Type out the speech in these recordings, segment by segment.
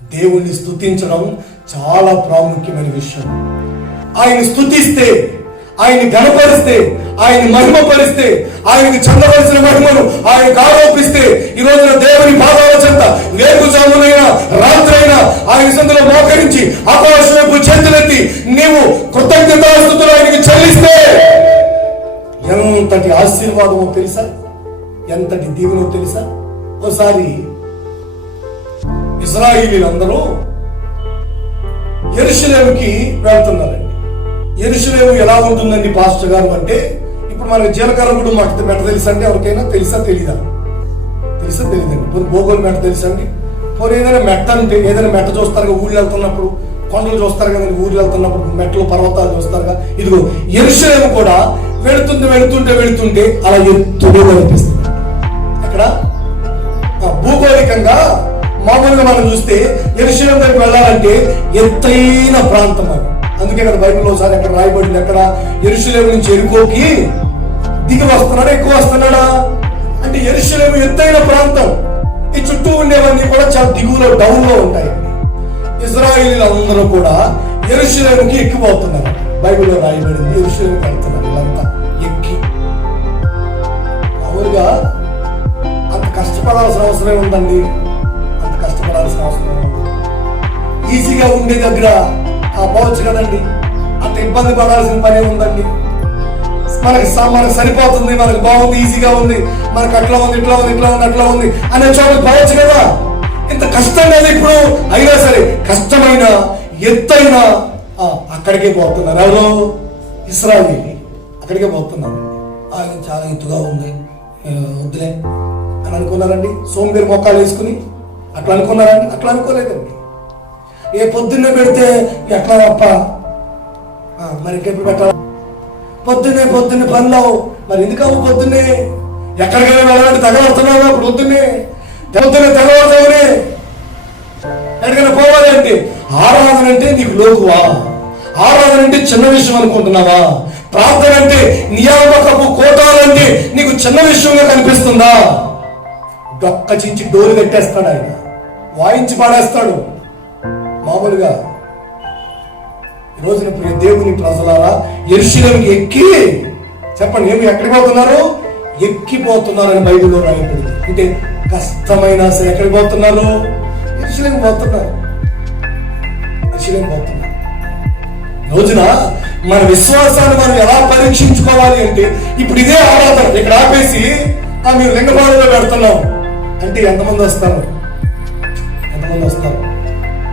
దేవుణ్ణి స్తుతించడం చాలా ప్రాముఖ్యమైన విషయం. ఆయన స్తుతిస్తే, ఆయన్ని ఘనపరిస్తే, ఆయన్ని మహిమపరిస్తే, ఆయనకి చెందవలసిన మహిమను ఆయనకు ఆరోపిస్తే, ఈ రోజున దేవుని పాదాల చెంత వేకుజామునైనా రాత్రైనా ఆయన సందులో మోకరించి ఆకాశం వైపు చేతులెత్తి నీవు కృతజ్ఞతాస్తుతులు ఆయనకి చెల్లిస్తే ఎంతటి ఆశీర్వాదమో తెలుసా, ఎంతటి దీవెనో తెలుసా. ఒకసారి ఇశ్రాయేలీయులందరూ యెరూషలేముకి వెళ్తున్నారండి. యెరూషలేము ఎలా ఉంటుందండి పాస్టర్ గారు అంటే, ఇప్పుడు మనకి జీలకర్ర గుడి మెట్ట తెలుసా అండి? ఎవరికైనా తెలుసా తెలీదా? తెలుసా తెలీదండి. పోనీ భోగోలు మెట్ట తెలుసా అండి? పోనీ ఏదైనా మెట్ట అంటే ఏదైనా మెట్ట చూస్తారు, ఊళ్ళు వెళ్తున్నప్పుడు కొండలు చూస్తారు కదండి, ఊళ్ళు వెళ్తున్నప్పుడు మెట్లు పర్వతాలు చూస్తారుగా. ఇదిగో యెరూషలేము కూడా వెళుతుంటే అలా ఎత్తుగా కనిపిస్తుంది. అక్కడ భూగోళికంగా మామూలుగా మనం చూస్తే యెరూషలేము దగ్గరికి వెళ్ళాలంటే ఎత్తైన ప్రాంతం అది. అందుకే కదా బైబిల్లో ఒకసారి అక్కడ రాయబడింది, అక్కడ యెరూషలేము నుంచి యెరికోకి దిగి వస్తున్నాడా ఎక్కువ వస్తున్నాడా అంటే, యెరూషలేము ఎత్తైన ప్రాంతం, ఈ చుట్టూ ఉండేవన్నీ కూడా చాలా దిగువలో డౌన్ లో ఉంటాయి. ఇశ్రాయేలీయులందరూ కూడా యెరూషలేముకి ఎక్కిపోతున్నారు. బైబిల్లో రాయబడింది యెరూషలేముకి వెళ్తున్నారు. ఇదంతా ఎక్కి మామూలుగా అంత కష్టపడాల్సిన అవసరం ఉందండి, అంత కష్టపడాల్సిన అవసరం ఉంది. ఈజీగా ఉండే దగ్గర పోవచ్చు కదండి, అంత ఇబ్బంది పడాల్సిన పని ఉందండి. మనకు సరిపోతుంది, మనకు బాగుంది, ఈజీగా ఉంది, మనకు అట్లా ఉంది, ఇట్లా ఉంది, ఇట్లా ఉంది, అట్లా ఉంది అనే చోటకి పోవచ్చు కదా. ఇంత కష్టం కదా ఇప్పుడు, అయినా సరే కష్టమైన ఎత్తైన అక్కడికే పోతున్నారు. ఎవరో ఇశ్రాయేలీయులు అక్కడికే పోతున్నారు. చాలా ఎత్తుగా ఉంది, వద్దులే అని అనుకున్నారండి. సోంబేరు మొక్కలు వేసుకుని అట్లా అనుకున్నారండి? అట్లా అనుకోలేదండి. ఏ పొద్దున్నే పెడితే ఎట్లా తప్ప, మరి ఇంకెప్పుడు పెట్టాలి? పొద్దున్నే పనిలో మరి ఎందుకవు? పొద్దున్నే ఎక్కడికైనా వెళ్ళాలంటే తగలడుతున్నావు అప్పుడు పొద్దున్నే తెగవడతావునే ఎక్కడికైనా పోవాలి అంటే. ఆరాధన అంటే నీకు లోకువా? ఆరాధన అంటే చిన్న విషయం అనుకుంటున్నావా? ప్రార్థన అంటే నియామకపు కోటాలంటే నీకు చిన్న విషయంగా కనిపిస్తుందా? డొక్క చించి డోలు కట్టేస్తాడు ఆయన, వాయించి పాడేస్తాడు. మామూలుగా ఈ రోజున ప్రియ దేవుని ప్రజలారా, యెరూషలేముకి ఎక్కి చెప్పండి, ఏమి ఎక్కడికి పోతున్నారు? ఎక్కిపోతున్నారని బైబిల్లో రాయబడింది. అంటే కష్టమైన సరే ఎక్కడికి పోతున్నారు? యెరూషలేముకి పోతున్నారు. రోజున మన విశ్వాసాన్ని మనం ఎలా పరీక్షించుకోవాలి అంటే, ఇప్పుడు ఇదే ఆరాధన ఇక్కడ ఆపేసి మీరు లింగపాడులో పెడుతున్నాం అంటే ఎంతమంది వస్తారు?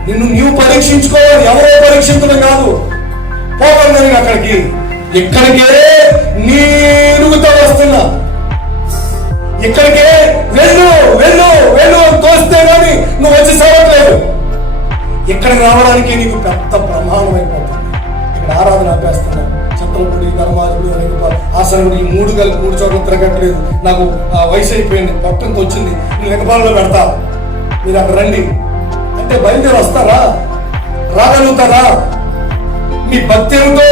నిన్ను నీవు పరీక్షించుకోవాలి, ఎవరో పరీక్షించడం కాదు. పోవాలి అక్కడికి, ఇక్కడికే నీరుగుతో వస్తున్నా, ఇక్కడికే వెళ్ళు వెళ్ళు వెళ్ళు తోస్తే గాని నువ్వు వచ్చి సాగట్లేదు. ఇక్కడికి రావడానికి నీకు పెద్ద ప్రమాణం అయిపోతుంది. ఇక్కడ ఆరాధన ఆపేస్తున్నా, చంద్రపూడి, ధర్మాజుడు, ఆసనుడు, ఈ మూడు చోట్ల తిరగట్లేదు, నాకు వయసు అయిపోయింది, పట్టంతో వచ్చింది, నేను లింగపాలలో పెడతా, మీరు అక్కడ రండి అంటే బయలుదేరి వస్తారా? రాగలుగుతారా? మీ భక్తి ఏమిటో,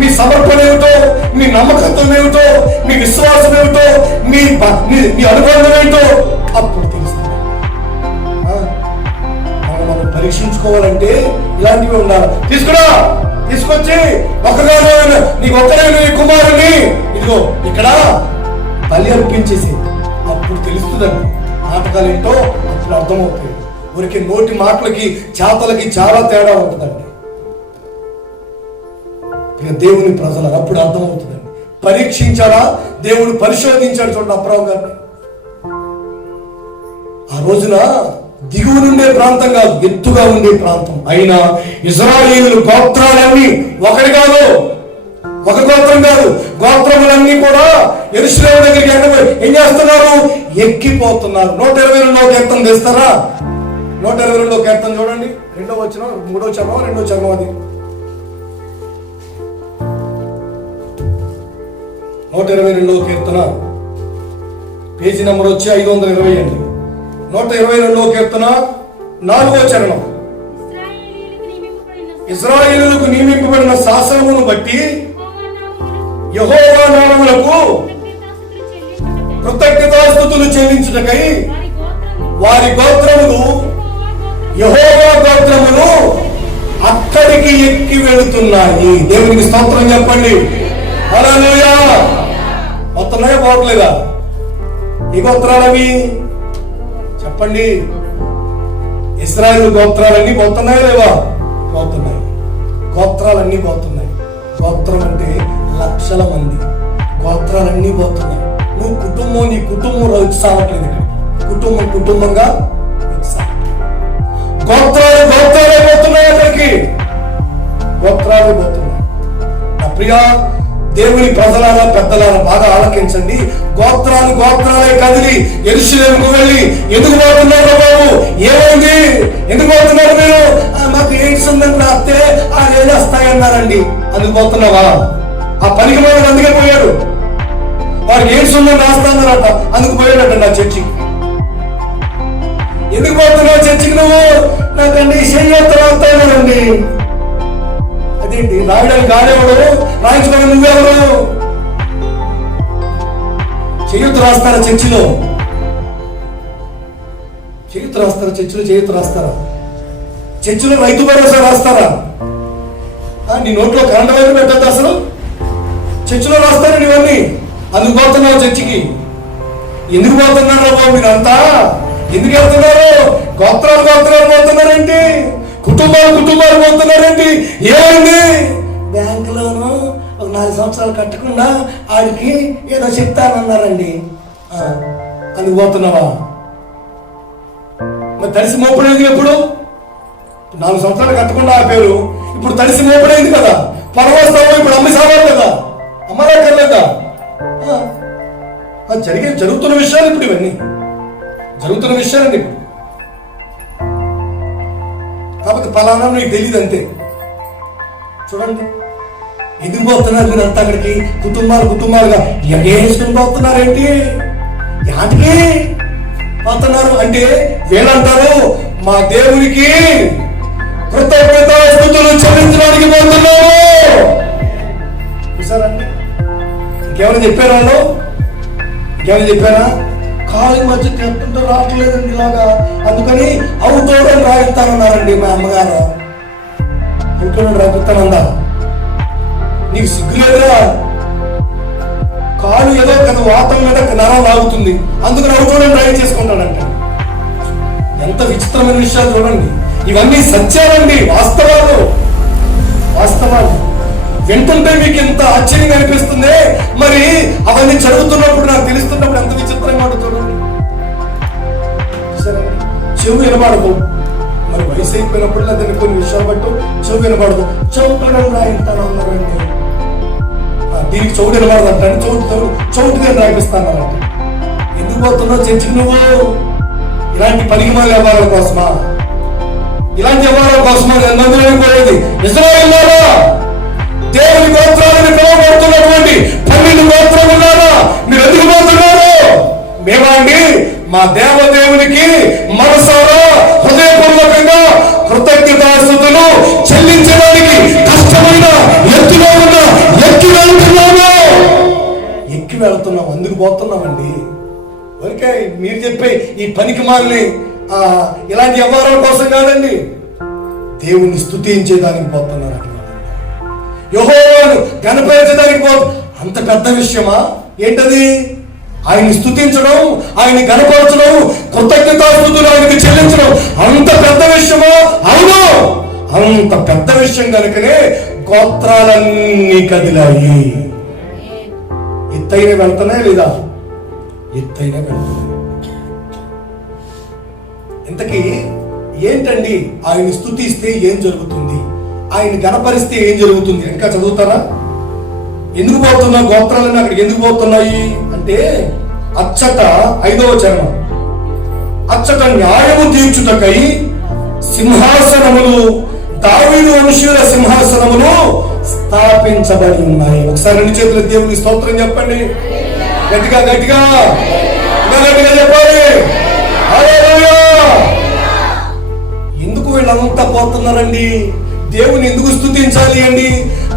మీ సమర్పణ ఏమిటో, మీ నమ్మకత్వం ఏమిటో, మీ విశ్వాసం ఏమిటో, మీ అనుబంధం ఏమిటో అప్పుడు తెలుస్తుంది. మనం పరీక్షించుకోవాలంటే ఇలాంటివి ఉండాలి. తీసుకొచ్చి ఒక్కగానే నీకు ఒక్కనే నీ కుమారుని ఇదిగో ఇక్కడ బలి అర్పించేసి అప్పుడు తెలుస్తుందండి నాటకాలు ఏంటో, అప్పుడు అర్థమవుతాయి. ఊరికి నోటి మాటలకి చేతలకి చాలా తేడా ఉంటుందండి. ఇక దేవుని ప్రజలు అప్పుడు అర్థమవుతుందండి. పరీక్షించారా? దేవుడు పరిశోధించాడు. చూడండి అబ్రాహాము గారిని. ఆ రోజున దిగువ నుండే ప్రాంతం కాదు, ఎత్తుగా ఉండే ప్రాంతం. అయినా ఇశ్రాయేలు గోత్రాలన్నీ ఒకటి కాదు, ఒక గోత్రం కాదు, గోత్రములన్నీ కూడా యెరూషలేము దగ్గరికి ఏం చేస్తున్నారు? ఎక్కిపోతున్నారు. 122 కీర్తన తెస్తారా? 122 కీర్తన చూడండి, 2వ వచనం, 3వ చరణం, 2వ చరణం. అది 122 కీర్తన, పేజీ నెంబర్ వచ్చి 520 అండి. 122 కీర్తన 4వ చరణం. ఇశ్రాయేలులకు నియమింపబడిన శాసనమును బట్టి యెహోవా నామములకు కృతజ్ఞతాస్తుతులు చెల్లించుటకై వారి గోత్రములు యెహోవా గోత్రములు అక్కడికి ఎక్కి వెళుతున్నాయి. దేవునికి స్తోత్రం చెప్పండి. హల్లెలూయా. వస్తున్నాయా పోవట్లేదా? ఈ గోత్రాలవి చెప్పండి. ఇశ్రాయేలు గోత్రాలన్నీ పోతున్నాయా లేవా? పోతున్నాయి. గోత్రాలన్నీ పోతున్నాయి. గోత్రం అంటే లక్షల మంది. గోత్రాలన్నీ పోతున్నాయి. నువ్వు కుటుంబం, నీ కుటుంబంలో వచ్చి సావట్లేదు. కుటుంబంగా గోత్రాలే పోతున్నాయి. అక్కడికి గోత్రాలే పోతున్నాయి. నా ప్రియా దేవుని ప్రజలారా, పెద్దలారా బాగా ఆలకించండి. గోత్రాలే కదిలి యెరూషలేముకు వెళ్ళి ఎందుకు పోతున్నారు బాబు? ఏమైంది? ఎందుకు పోతున్నారు మీరు? మాకు ఎయిడ్స్ ఉందని రాస్తే ఏదో వస్తాయన్నారండి. అందుకు పోతున్నావా? ఆ పనికి మీద అందుకే పోయాడు. వారికి ఎయిడ్స్ ఉందని రాస్తాన్నారట, అందుకు పోయాడట నా చర్చికి. ఎందుకు పోతున్నావు చర్చికి నువ్వు? నాకండి శయ్యత్తులు వస్తాయన్నారండి. అదేంటి రాయడానికి గాడేవాడు, రాయించుకోవడం నువ్వెవరు? చేయూత రాస్తారా చర్చిలో? చేయూత రాస్తారా చర్చిలో? చేయూత రాస్తారా చర్చిలో? రైతు భరోసా రాస్తారా? నీ నోట్లో కరెంట్ వైపు పెట్టద్దు అసలు. చర్చిలో రాస్తారండి ఇవన్నీ. అందుకు పోతున్నావు చర్చికి. ఎందుకు పోతున్నారు బాబు మీరంతా? ఎందుకు వెళ్తున్నారు? గోత్రాలు పోతున్నారేంటి? కుటుంబాలు పోతున్నారేంటి? ఏమైంది? బ్యాంకులోను ఒక 4 సంవత్సరాలు కట్టకుండా ఆడికి ఏదో చెప్తానన్నారండి. అందుకు పోతున్నావా? మరి తడిసి మోపడేది ఎప్పుడు? 4 సంవత్సరాలు కట్టకుండా ఆపారు. ఇప్పుడు తడిసి మోపడేది కదా. పరవస్తావు ఇప్పుడు అమ్మి సావాలి కదా, అమ్మలేకర్లేదా? జరుగుతున్న విషయాలు ఇప్పుడు, ఇవన్నీ జరుగుతున్న విషయాలండి ఇప్పుడు. కాబట్టి ఫలానా నీకు తెలియదు అంతే. చూడండి ఎందుకు పోతున్నారు మీరంతా అక్కడికి? కుటుంబాలుగా ఎగేసుకుని పోతున్నారేంటి? యాటికి పోతున్నారు అంటే వీళ్ళంటారు మా దేవునికి కృతజ్ఞతాస్తుతులు చెల్లించడానికి పోతున్నాము. చూసారండి? ఇంకేమైనా చెప్పారా వాళ్ళు? ఇంకేమైనా చెప్పారా? కాలు మధ్య తెస్తుంటే రావట్లేదండి ఇలాగా, అందుకని అవుతోడని రాయిస్తానన్నారండి మా అమ్మగారు. అవుతోడని రాయిస్తానందా? నీకు సిగ్గులేదురా? కాలు ఏదో కదా వాతం మీద నరం లాగుతుంది, అందుకని అవుతోడని రాయి చేసుకుంటాడంట. ఎంత విచిత్రమైన విషయాలు చూడండి. ఇవన్నీ సత్యాలండి, వాస్తవాలు. వింటుంటే మీకు ఎంత ఆశ్చర్యంగా అనిపిస్తుంది. మరి అవన్నీ చదువుతున్నప్పుడు, నాకు తెలుస్తున్నప్పుడు ఎంత విచిత్రంగా ఉంటుంది. చెవు వినబడదు. మరి వయసు అయిపోయినప్పుడు దాన్ని కొన్ని విషయాలు బట్టు చెవు వినబడదు. చౌటడం రాయిస్తాను అన్నారండి. దీనికి చౌటు వినబడదు అంటే చౌటుగా రాయిస్తానంట. ఎందుకు పోతున్నావు చర్చికి నువ్వు? ఇలాంటి పనికిమాల వ్యవహారాల కోసమా? ఇలాంటి వ్యవహారాల కోసమా ఎందుకు పోయేది? ఇశ్రాయేలులారా, దేవుని గోత్రాలను పిలువబడుతున్నటువంటి 12 గోత్రములారా, మీరు ఎందుకు పోతున్నారు? మేమండి మా దేవదేవునికి మనసారా హృదయపూర్వకంగా కృతజ్ఞతాస్తుతులు చెల్లించడానికి కష్టమైన ఎత్తులో ఉన్న ఎక్కి వెళ్తున్నాం. అందుకు పోతున్నామండి. ఓకే, మీరు చెప్పే ఈ పనికి మాలని ఇలాంటి వ్యవహారాల కోసం కాదండి, దేవుణ్ణి స్తుతించేదానికి పోతున్నారు. యెహోవాను గణపరచడానికి అంత పెద్ద విషయమా ఏంటది? ఆయన్ని స్తుతించడం, ఆయన్ని గణపరచడం, కృతజ్ఞతాస్తుతులు ఆయనకి చెల్లించడం అంత పెద్ద విషయమా? అవును, అంత పెద్ద విషయం కనుకనే గోత్రాలన్నీ కదిలాయి. ఎత్తైన వెళ్తున్నాయి లేదా? ఎత్తైన వెళ్తున్నాయి. ఇంతకీ ఏంటండి? ఆయన్ని స్తుతిస్తే ఏం జరుగుతుంది? ఆయన గణపరిస్తే ఏం జరుగుతుంది? ఇంకా చదువుతారా? ఎందుకు పోతున్నా గోత్రాలన్నీ అక్కడికి ఎందుకు పోతున్నాయి అంటే, అచ్చట 5వ వచనం, అచ్చట న్యాయము తీర్చుటకై సింహాసనములు, దావీదు వంశీయుల సింహాసనములు స్థాపించబడి ఉన్నాయి. ఒకసారి 2 చేతుల దేవుని స్తోత్రం చెప్పండి. గట్టిగా చెప్పాలి. హల్లెలూయా. ఎందుకు వీళ్ళంతా పోతున్నారండి? దేవుని ఎందుకు స్తుతించాలి అండి?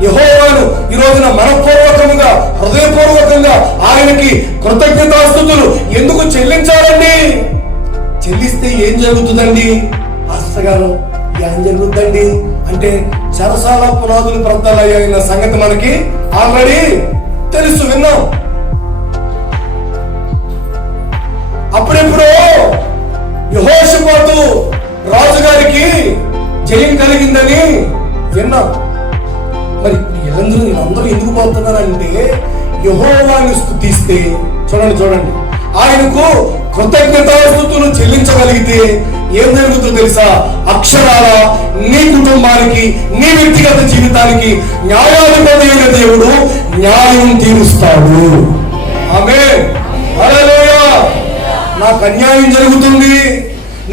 యెహోవాను ఈ రోజున మనపూర్వకంగా, హృదయపూర్వకంగా ఆయనకి కృతజ్ఞతాస్తుతులు ఎందుకు చెల్లించాలండి? చెల్లిస్తే ఏం జరుగుతుందండి? పాస్టర్ గారు ఏం జరుగుద్దండి అంటే చెరసాల పునాదులు ప్రాంతాలయ్యాయన్న సంగతి మనకి ఆల్రెడీ తెలుసు, విన్నాం. అప్పుడెప్పుడో యెహోషాపాతు రాజుగారికి జయం కలిగిందని విన్నాం. మరి వీళ్ళందరూ ఎందుకు పోతున్నారంటే యెహోవాను స్తుతిస్తే చూడండి ఆయనకు కృతజ్ఞతాస్తుతులు చెల్లించగలిగితే ఏం జరుగుతుందో తెలుసా? అక్షరాల నీ కుటుంబానికి, నీ వ్యక్తిగత జీవితానికి న్యాయాధిపతి అయిన దేవుడు న్యాయం తీరుస్తాడు. ఆమేన్, హల్లెలూయా. నాకు అన్యాయం జరుగుతుంది,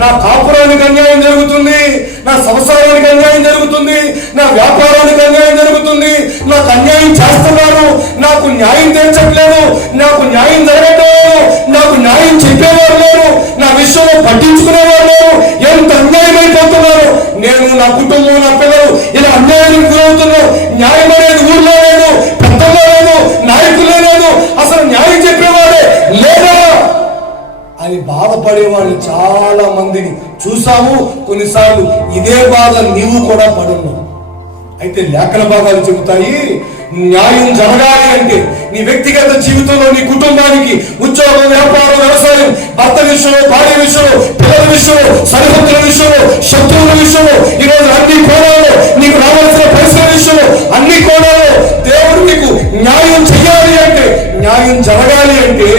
నా కాపురానికి అన్యాయం జరుగుతుంది, నా సంసారానికి అన్యాయం జరుగుతుంది, నా వ్యాపారానికి అన్యాయం జరుగుతుంది, నాకు అన్యాయం చేస్తున్నారు, నాకు న్యాయం తీర్చట్లేదు, నాకు న్యాయం జరగట్లేదు, నాకు న్యాయం చెప్పేవారు లేరు, నా విషయంలో పట్టించుకునేవారు లేరు, ఎంత అన్యాయం అయిపోతున్నారు. నేను, నా కుటుంబం, నా పిల్లలు ఇలా అన్యాయానికి గురవుతున్నాం. న్యాయం అనేది ఊర్లో లేదు, పెద్దలో లేదు, నాయకులే లేదు, అసలు న్యాయం చెప్పేవాడే లేదా అని బాధపడే వాళ్ళు చాలా మందిని చూసాము. కొన్నిసార్లు ఇదే బాధ నీవు కూడా పడున్నావు. అయితే లేఖన భాగాలు చెబుతాయి, న్యాయం జరగాలి అంటే నీ వ్యక్తిగత జీవితంలో, నీ కుటుంబానికి, ఉద్యోగం, వ్యాపారం, వ్యవసాయం, భర్త విషయంలో, భార్య విషయంలో, పిల్లల విషయంలో, సరిహద్దుల విషయంలో, శత్రువుల విషయంలో, ఈరోజు అన్ని కోణాల్లో నీకు రావాల్సిన పరిశ్రమ విషయంలో, అన్ని కోణాల్లో దేవుడు నీకు న్యాయం చేయాలి అంటే, న్యాయం జరగాలి అంటే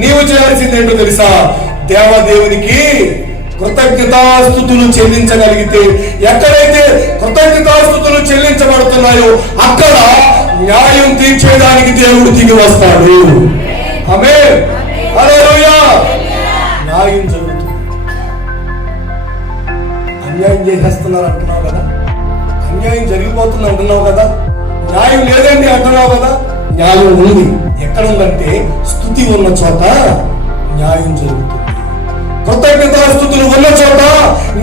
నీవు చేయాల్సింది ఏంటో తెలుసా? దేవదేవునికి కృతజ్ఞతాస్తుతులు చెల్లించగలిగితే, ఎక్కడైతే కృతజ్ఞతాస్తుతులు చెల్లించబడుతున్నాయో అక్కడ న్యాయం తీర్చేదానికి దేవుడు దిగి వస్తాడు. ఆమేన్, హల్లెలూయా. న్యాయం జరుగుతుంది. అన్యాయం చేసేస్తున్నారు అంటున్నావు కదా, అన్యాయం జరిగిపోతుంది అంటున్నావు కదా, న్యాయం లేదండి అంటున్నావు కదా. న్యాయం ఉంది. ఎక్కడ ఉందంటే స్తుతి ఉన్న చోట న్యాయం జరుగుతుంది. కృతజ్ఞతాస్తుతులు ఉన్న చోట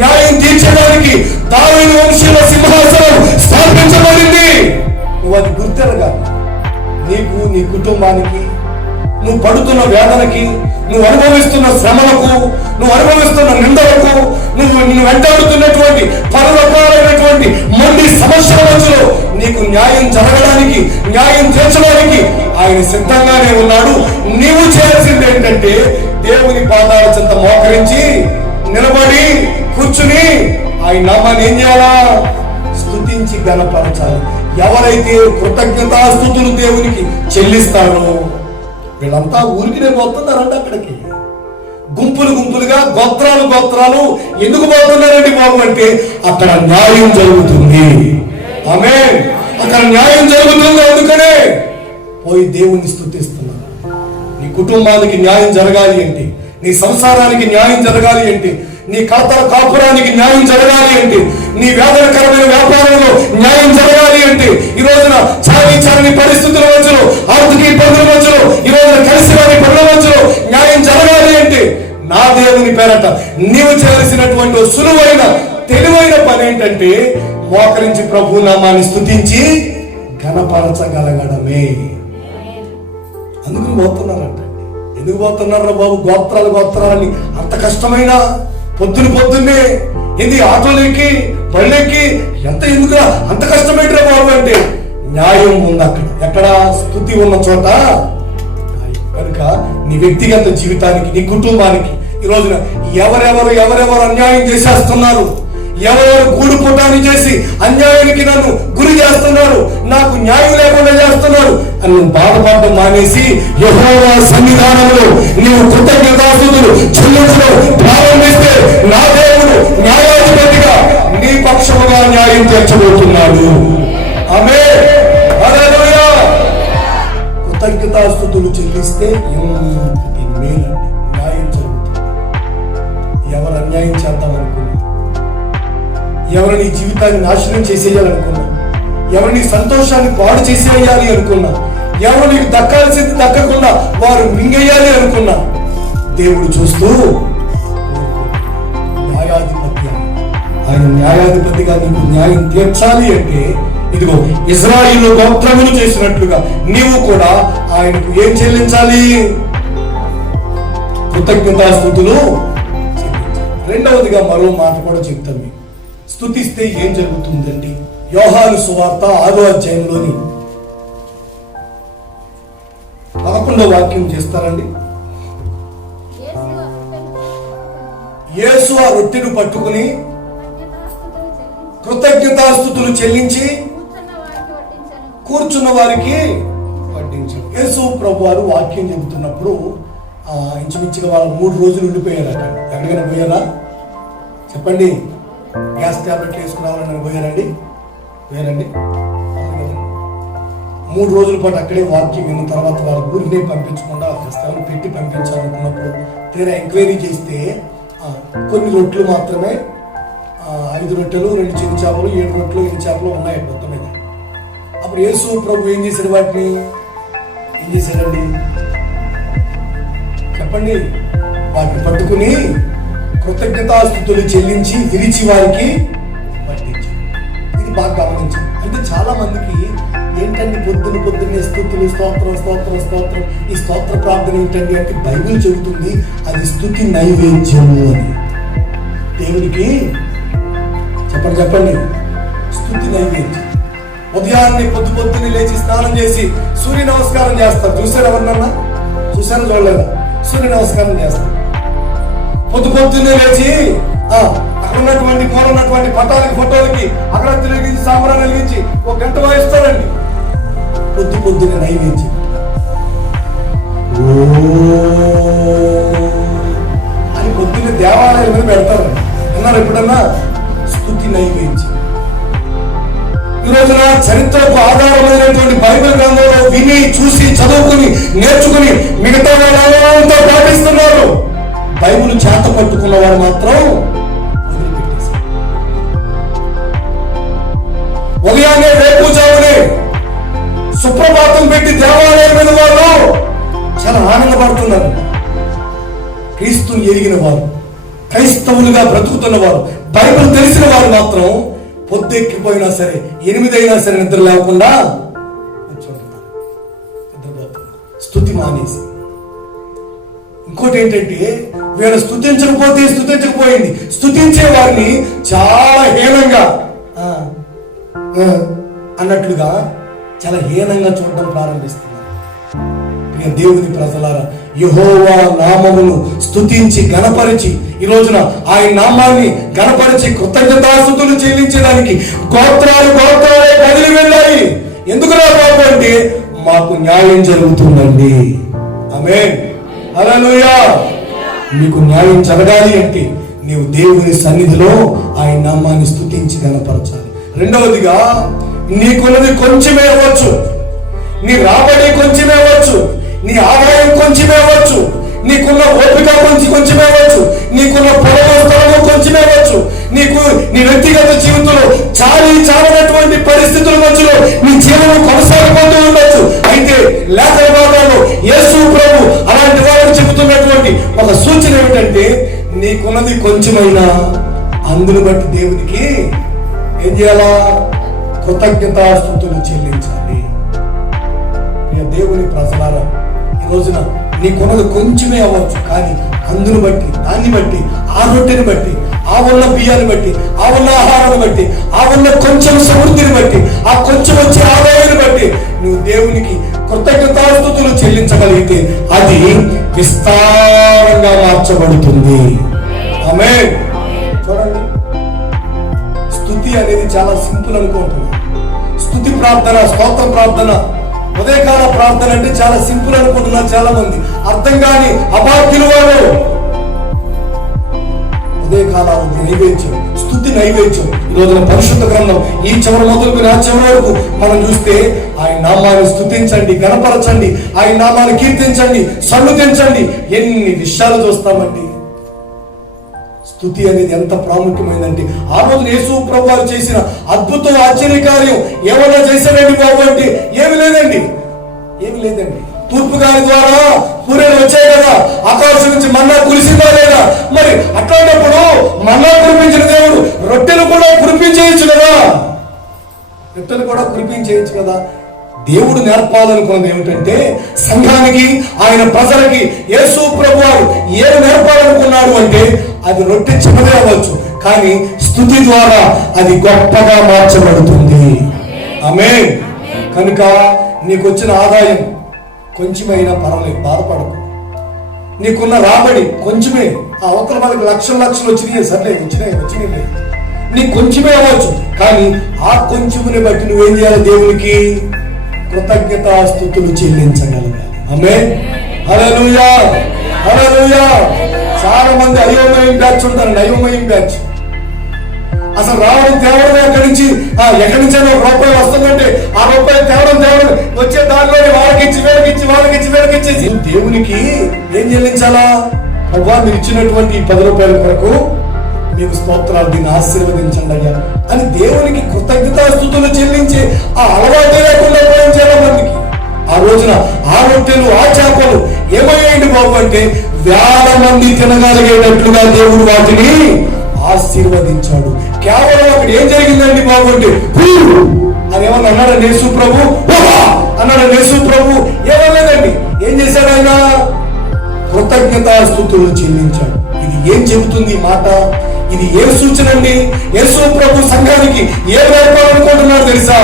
న్యాయం తీర్చడానికి దావీదు వంశీయుల సింహాసనం స్థాపించబడింది. నువ్వు అది గుర్తెరగాలి. నీకు, నీ కుటుంబానికి, నువ్వు పడుతున్న వేదనకి, నువ్వు అనుభవిస్తున్న శ్రమలకు, నువ్వు అనుభవిస్తున్న నిందలకు, నువ్వు వెంటాడుతున్నటువంటి పలు రకాలైనటువంటి మొండి సమస్యల మధ్యలో నీకు న్యాయం జరగడానికి, న్యాయం తీర్చడానికి ఆయన సిద్ధంగానే ఉన్నాడు. నీవు చేయాల్సింది ఏంటంటే దేవుని పాదాల చెంత మోకరించి, నిలబడి, కూర్చుని ఆయన నామాన్ని ఏం చేయాలా? స్తుతించి గణపరచాలి. ఎవరైతే కృతజ్ఞతాస్తుతులు దేవునికి చెల్లిస్తారో వీళ్ళంతా ఊరికినే పోతున్నారండి. అక్కడికి గుంపులుగా, గోత్రాలు ఎందుకు పోతున్నారండి బాబు అంటే అక్కడ న్యాయం జరుగుతుంది. ఆమేన్, అక్కడ న్యాయం జరుగుతుంది. అందుకనే పోయి దేవుణ్ణి స్తుతిస్తున్నారు. నీ కుటుంబానికి న్యాయం జరగాలి అంటే, నీ సంసారానికి న్యాయం జరగాలి అంటే, నీ కాపురానికి న్యాయం జరగాలి అంటే, నీ వేదనకరమైన వ్యాపారంలో న్యాయం జరగాలి అంటే, ఈ రోజున చాలని పరిస్థితుల మధ్యలో, ఆర్థిక ఇబ్బందుల మధ్యలో, ఈ రోజున కలిసి రాని పనుల మధ్యలో న్యాయం జరగాలి అంటే నా దేవుని పేరట నీవు చేయాల్సినటువంటి సులువైన, తెలివైన పని ఏంటంటే మోకరించి ప్రభు నామాన్ని స్తుతించి ఘనపరచగలగడమే. అందుకు పోతున్నారంట. ఎందుకు పోతున్నారా బాబు? గోత్రాలని అంత కష్టమైన పొద్దున్నే ఇది ఆటోలెక్కి, బళ్ళెక్కి ఎందుకు అంత కష్టమైనరా బాబు అంటే న్యాయం ఉంది అక్కడ. ఎక్కడ? స్తుతి ఉన్న చోట. కనుక నీ వ్యక్తిగత జీవితానికి, నీ కుటుంబానికి ఈ రోజున ఎవరెవరు అన్యాయం చేసేస్తున్నారు, ఎవరెవరు గూడు పుటాన్ని చేసి అన్యాయానికి నన్ను గురి చేస్తున్నారు, నాకు న్యాయం లేకుండా చేస్తున్నారు అని నువ్వు బాధపడడం మానేసి యెహోవా సన్నిధానంలో నీవు కృతజ్ఞతాస్తుతులు చెల్లించడం ప్రారంభిస్తే నా దేవుడు న్యాయాధిపతిగా నీ పక్షముగా న్యాయం తీర్చబోతున్నాడు. ఆమేన్, హల్లెలూయా. కృతజ్ఞతాస్తుతులు చెల్లిస్తే మేలండి, న్యాయం జరుగుతుంది. ఎవరు అన్యాయం చేద్దామనుకున్నా, ఎవరు నీ జీవితాన్ని నాశనం చేసేయాలనుకున్నా, ఎవరు నీ సంతోషాన్ని పాడు చేసేయాలి అనుకున్నా, ఎవరు నీకు దక్కాల్సింది దక్కకుండా వారు మింగేయాలి అనుకున్నా, దేవుడు చూస్తూ న్యాయాధిపతి, ఆయన న్యాయాధిపతిగా నీకు న్యాయం తీర్చాలి అంటే ఇదిగో ఇశ్రాయేలు గోత్రములు చేసినట్లుగా నీవు కూడా ఆయనకు ఏం చెల్లించాలి? కృతజ్ఞతాస్తుతులు. రెండవదిగా మరో మాట కూడా చెప్తాను మీకు. స్తుతిస్తే ఏం జరుగుతుందండి? యోహాను సువార్త 6వ అధ్యాయంలోని 11వ వాక్యం చేస్తారండి. యేసు ఆ రొట్టెను పట్టుకుని కృతజ్ఞతాస్తుతులు చెల్లించి కూర్చున్న వారికి వడ్డించాడు. యేసు ప్రభు వారు వాక్యం చెబుతున్నప్పుడు ఇంచుమించుగా వాళ్ళు 3 రోజులు ఉండిపోయారట. ఎక్కడికైనా పోయారా చెప్పండి? గ్యాస్ ట్యాబ్లెట్లు వేసుకురావాలని పోయారండి? 3 రోజుల పాటు అక్కడే వాక్యం విన్న తర్వాత వాళ్ళ ఊరిని పంపించకుండా స్థలం పెట్టి పంపించాలనుకున్నప్పుడు తీరా ఎంక్వైరీ చేస్తే కొన్ని రొట్టెలు మాత్రమే, 5 రొట్టెలు 2 చిన్న చేపలు, 7 రొట్టెలు 8 చేపలు ఉన్నాయి మొత్తం మీద. అప్పుడు యేసు ప్రభు ఏం చేశాడు? వాటిని ఏం చేశాడండి చెప్పండి? వాటిని పట్టుకుని కృతజ్ఞతాస్తుతులు చెల్లించి విరిచి వారికి పట్టించాడు. ఇది బాగా గమనించాలి. అంటే చాలా మందికి ఏంటండి పొద్దున్నే స్తుతులు, స్తోత్రం ఈ స్తోత్ర ప్రార్థన ఏంటండి అంటే బైబిల్ చెబుతుంది అది స్తుతి నైవేద్యము అని. దేవుడికి చెప్పండి స్తుతి నైవేద్యం. ఉదయాన్నే పొద్దున్నే లేచి స్నానం చేసి సూర్య నమస్కారం చేస్తారు. చూసారు ఎవరినన్నా? చూసారు చూడలేదా? సూర్య నమస్కారం చేస్తారు. పొద్దున్నే లేచి అక్కడ ఉన్నటువంటి పటాలకి ఫోటోలకి అక్కడ తిరిగించి సాంబ్రాన్ని వెలిగించి 1 గంట వాయిస్తారండి. పొద్దున్నే నైవేద్యం అని పొద్దున్నే దేవాలయం మీద పెడతారండి. అన్నారు ఎప్పుడన్నా? స్తుతి నైవేద్యం. ఈ రోజున చరిత్రకు ఆధారమైనటువంటి బైబిల్ గ్రంథంలో విని చూసి చదువుకుని నేర్చుకుని మిగతా వాళ్ళంతా పాటిస్తున్నారు. బైబిల్ చేత పట్టుకున్న వారు మాత్రం వదిలిపెట్టేశారు. ఉదయాన్నే రేపుజామునే సుప్రభాతం పెట్టి దేవాలయం మీద వాళ్ళు చాలా ఆనందపడుతున్నారు. క్రీస్తుని ఎరిగిన వారు, క్రైస్తవులుగా బ్రతుకుతున్న వారు, బైబిల్ తెలిసిన వారు మాత్రం పొద్దెక్కిపోయినా సరే 8 అయినా సరే నిద్ర లేకుండా స్తుతి మానేసి. ఇంకోటి ఏంటంటే వీళ్ళు స్తుతించకపోయింది, స్తుతించే వారిని చాలా హీనంగా అన్నట్లుగా చాలా హీనంగా చూడడం ప్రారంభిస్తున్నారు. దేవుని ప్రజలారా, యెహోవా నామమును స్తుతించి గణపరిచి ఈ రోజున ఆయన నామాన్ని గణపరిచి కృతజ్ఞతాస్తుతులు చెల్లించడానికి గోత్రాలు కదిలి వెళ్ళాయి. ఎందుకు రా బాబు అంటే మాకు న్యాయం జరుగుతుందండి. ఆమేన్, హల్లెలూయా. నీకు న్యాయం జరగాలి అంటే నీవు దేవుని సన్నిధిలో ఆయన నామాన్ని స్తుతించి గణపరచాలి. రెండవదిగా నీకున్నది కొంచెమే అవ్వచ్చు, నీ రాబడి కొంచెమే అవ్వచ్చు, నీ ఆదాయం కొంచెమే అవ్వచ్చు, నీకున్న ఓపిక కొంచెమే అవ్వచ్చు, నీకున్న పొలము స్థలము కొంచెమే అవ్వచ్చు, నీ వ్యక్తిగత జీవితంలో చాలినటువంటి పరిస్థితుల మధ్యలో నీ జీవనం కొనసాగిపోతూ ఉండొచ్చు. అయితే లేఖన భాగాల్లో యేసు ప్రభు అలాంటి వారికి చెబుతున్నటువంటి ఒక సూచన ఏమిటంటే నీకున్నది కొంచెమైనా అందును బట్టి దేవునికి ఏం చేయాలా? కృతజ్ఞతాస్తుతులు చెల్లించాలి. దేవుని ప్రజలారా, ఈ రోజున నీకున్నది కొంచెమే అవ్వచ్చు, కానీ అందును బట్టి, దాన్ని బట్టి, ఆ రొట్టెని బట్టి, ఆ ఉన్న బియ్యాన్ని బట్టి, ఆ ఉన్న ఆహారాన్ని బట్టి, ఆ ఉన్న కొంచెం సమృద్ధిని బట్టి, ఆ కొంచెం వచ్చే ఆదాయాన్ని బట్టి నువ్వు దేవునికి కృతజ్ఞతాస్తుతులు చెల్లించగలిగితే అది విస్తారంగా మార్చబడుతుంది. ఆమేన్. చూడండి, స్తుతి అనేది చాలా సింపుల్ అనుకుంటున్నాను. స్తుతి ప్రార్థన, స్తోత్ర ప్రార్థన, ఉదయకాల ప్రార్థన అంటే చాలా సింపుల్ అనుకుంటున్నారు చాలా మంది. అర్థం కాని అభాగ్యులు వారు. ఉదయకాల నైవేద్యం, స్తుతి నైవేద్యం. ఈ రోజున పరిశుద్ధ గ్రంథం ఈ చివరి మొదలుకుని ఆ చివరి వరకు మనం చూస్తే ఆయన నామాన్ని స్తుతించండి, గణపరచండి, ఆయన నామాన్ని కీర్తించండి, సన్నుతించండి. ఎన్ని విషయాలు చూస్తామండి. స్తుతి అనేది ఎంత ప్రాముఖ్యమైందంటే ఆ రోజు యేసు ప్రభు వారు చేసిన అద్భుతం, ఆశ్చర్యకార్యం ఏమన్నా చేశాడండి బాబు అంటే ఏమి లేదండి. తూర్పు గాలి ద్వారా సూర్యుడు వచ్చాయి కదా, ఆకాశం నుంచి మన్నా కురిసిందా లేదా? మరి అట్లాంటప్పుడు మన్నా కురిపించిన దేవుడు రొట్టెలు కూడా కురిపించేయచ్చు కదా. దేవుడు నేర్పాలనుకున్నది ఏమిటంటే సంఘానికి, ఆయన ప్రజలకి యేసు ప్రభువారు ఏం నేర్పాలనుకున్నాడు అంటే అది రొట్టె చిన్నదే అవ్వచ్చు, కానీ స్తుతి ద్వారా అది గొప్పగా మార్చబడుతుంది. ఆమేన్. కనుక నీకు వచ్చిన ఆదాయం కొంచెమైనా పర్వాలేదు, బాధపడకు. నీకున్న రాబడి కొంచెమే, ఆ అవతల వాళ్ళకి లక్షలు వచ్చినాయి, సర్లే వచ్చినాయి, నీకు కొంచెమే అవ్వచ్చు, కానీ ఆ కొంచెముని బట్టి నువ్వేం చేయాలి? దేవునికి కృతజ్ఞతాస్తుతులు చెల్లించగలగాలి. ఆమేన్. హల్లెలూయా, హల్లెలూయా. చాలా మంది అయోమయం బ్యాచ్ ఉంటారండి, అయోమయం బ్యాచ్. అసలు రావడం తేవడం ఎక్కడి నుంచి అయినా ఒక రూపాయి వస్తుందంటే ఆ రూపాయి తేవడం వచ్చే దానిలోనే వాళ్ళకిచ్చి దేవునికి ఏం చెల్లించాలా? ప్రభువా, మీరు ఇచ్చినటువంటి 10 రూపాయల కొరకు మీకు స్తోత్రాలు, దీన్ని ఆశీర్వదించండి అయ్యా అని దేవునికి కృతజ్ఞతాస్తుతులు చెల్లించి ఆ అలవాటే లేకుండా పోయింది చాలా మందికి. ఆ రోజున ఆ రొట్టెలు ఆ చేపలు ఏమయ్యాయండి బాబు అంటే వేల మంది తినగలిగేటట్లుగా దేవుడు వాటిని ఆశీర్వదించాడు. కేవలం అక్కడ ఏం జరిగిందండి బాబు అంటే అని ఏమన్నా అన్నాడు యేసు ప్రభు, అన్నాడు యేసు ప్రభు. ఏమలేదండి, ఏం చేశాడు ఆయన? కృతజ్ఞతాస్తుతులు చెల్లించాడు. ఇది ఏం చెబుతుంది మాట? ఇది ఏం సూచన అండి? యేసు ప్రభు సంఘానికి ఏం నేర్పాలనుకుంటున్నాడు తెలుసా?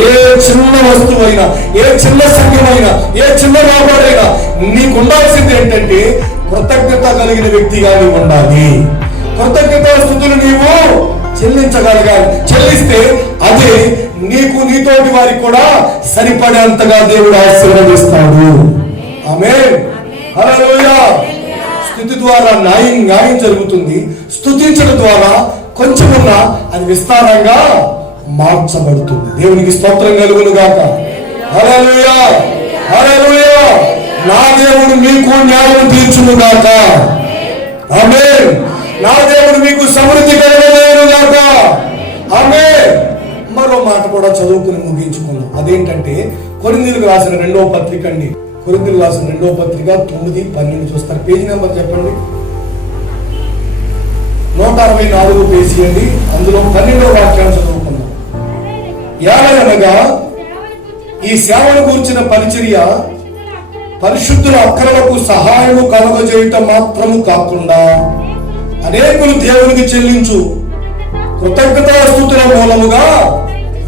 ఏ చిన్న వస్తువైనా, ఏ చిన్న సంఘమైనా, ఏ చిన్న రాబడైనా నీకు ఉండాల్సింది ఏంటంటే కృతజ్ఞత కలిగిన వ్యక్తిగా నీవు ఉండాలి. కృతజ్ఞతాస్తుతులు నీవు చెల్లించగలగాలి. చెల్లిస్తే అదే నీకు నీతోటి వారికి కూడా సరిపడేంతగా దేవుడు ఆశీర్వదిస్తాడు. ఆమేన్. హల్లెలూయా. స్తుతి ద్వారా న్యాయం జరుగుతుంది. స్తుతించడం ద్వారా కొంచెమున్నా అది విస్తారంగా మార్చబడుతుంది. దేవునికి స్తోత్రం కలుగును గాక. హల్లెలూయా, హల్లెలూయా. నా దేవుడు మీకు న్యాయం తీర్చును గాక. ఆమేన్. నా దేవుడు మీకు సమృద్ధి కలుగును గాక. ఆమేన్. మరో మాట కూడా చదువుకుని ముగించుకున్నాం. అదేంటంటే కొరింథీయులకు రాసిన 2వ పత్రిక అండి. కొరింథీయులకు రాసిన 2వ పత్రిక 9-12 చూస్తారు. పేజీ నెంబర్ చెప్పండి. 164 పేజీ అండి. అందులో 12వ వాక్యాన్ని చదువుకుందాం. ఏలయనగా ఈ సేవను కూర్చిన పరిచర్య పరిశుద్ధుల అక్కరలకు సహాయము కలుగజేయటం మాత్రము కాకుండా అనేకులు దేవునికి చెల్లించు కృతజ్ఞతాస్తుతుల మూలముగా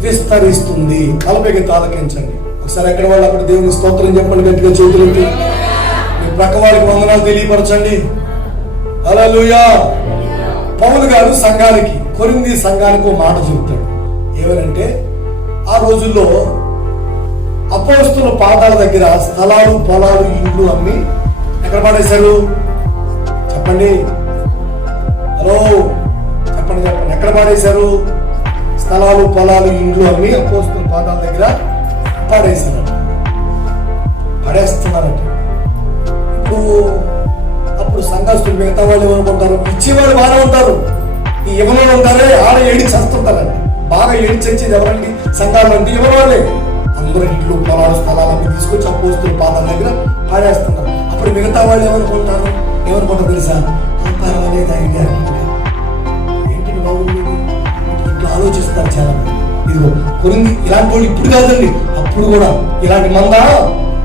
విస్తరిస్తుంది. కలపకి తాలకించండి. ఒకసారి ఎక్కడ వాళ్ళు అక్కడ దేవుని స్తోత్రం చెప్పండి, గట్టిగా చేతులెత్తి. మీ ప్రక్క వాళ్ళకి వందనాలు తెలియపరచండి. హల్లెలూయా. పౌలు గారు సంఘానికి, కొరింథీ సంఘానికి ఒక మాట చెబుతాడు. ఏమనంటే ఆ రోజుల్లో అపోస్తుల పాదాల దగ్గర స్థలాలు, పొలాలు, ఇండ్లు అమ్మి ఎక్కడ పడేశారు? చెప్పండి. హలో, చెప్పండి. ఎక్కడ పడేశారు? స్థలాలు, పొలాలు, ఇండ్లు అమ్మి అపోస్తుల పాదాల దగ్గర పడేశారు. పడేస్తున్నారట. అప్పుడు సంఘస్థులు మిగతా వాళ్ళు ఏమనుకుంటారు? ఇచ్చేవాళ్ళు బాగానే ఉంటారు, ఈ ఇవ్వనోళ్ళు ఉంటారే ఆడ ఏడికి చస్తుంటారండి. బాగా ఏడిచి వచ్చేది ఎవరండి? సంఘాలు అంటే ఇవ్వనోళ్ళే. అందరూ ఇంట్లో పొలాలు, స్థలాలన్నీ తీసుకొచ్చి అపోస్తుల పాదాల దగ్గర పడేస్తున్నారు. అప్పుడు మిగతా వాళ్ళు ఏమనుకుంటారు తెలుసా? పర్వాలేదు, ఐడియా ఏంటి బాగుంది, ఇట్లా ఆలోచిస్తారు చాలా మంది. ఇదిగో కొరింథీ ఇలాంటి వాళ్ళు ఇప్పుడు కాదండి, అప్పుడు కూడా ఇలాంటి మంద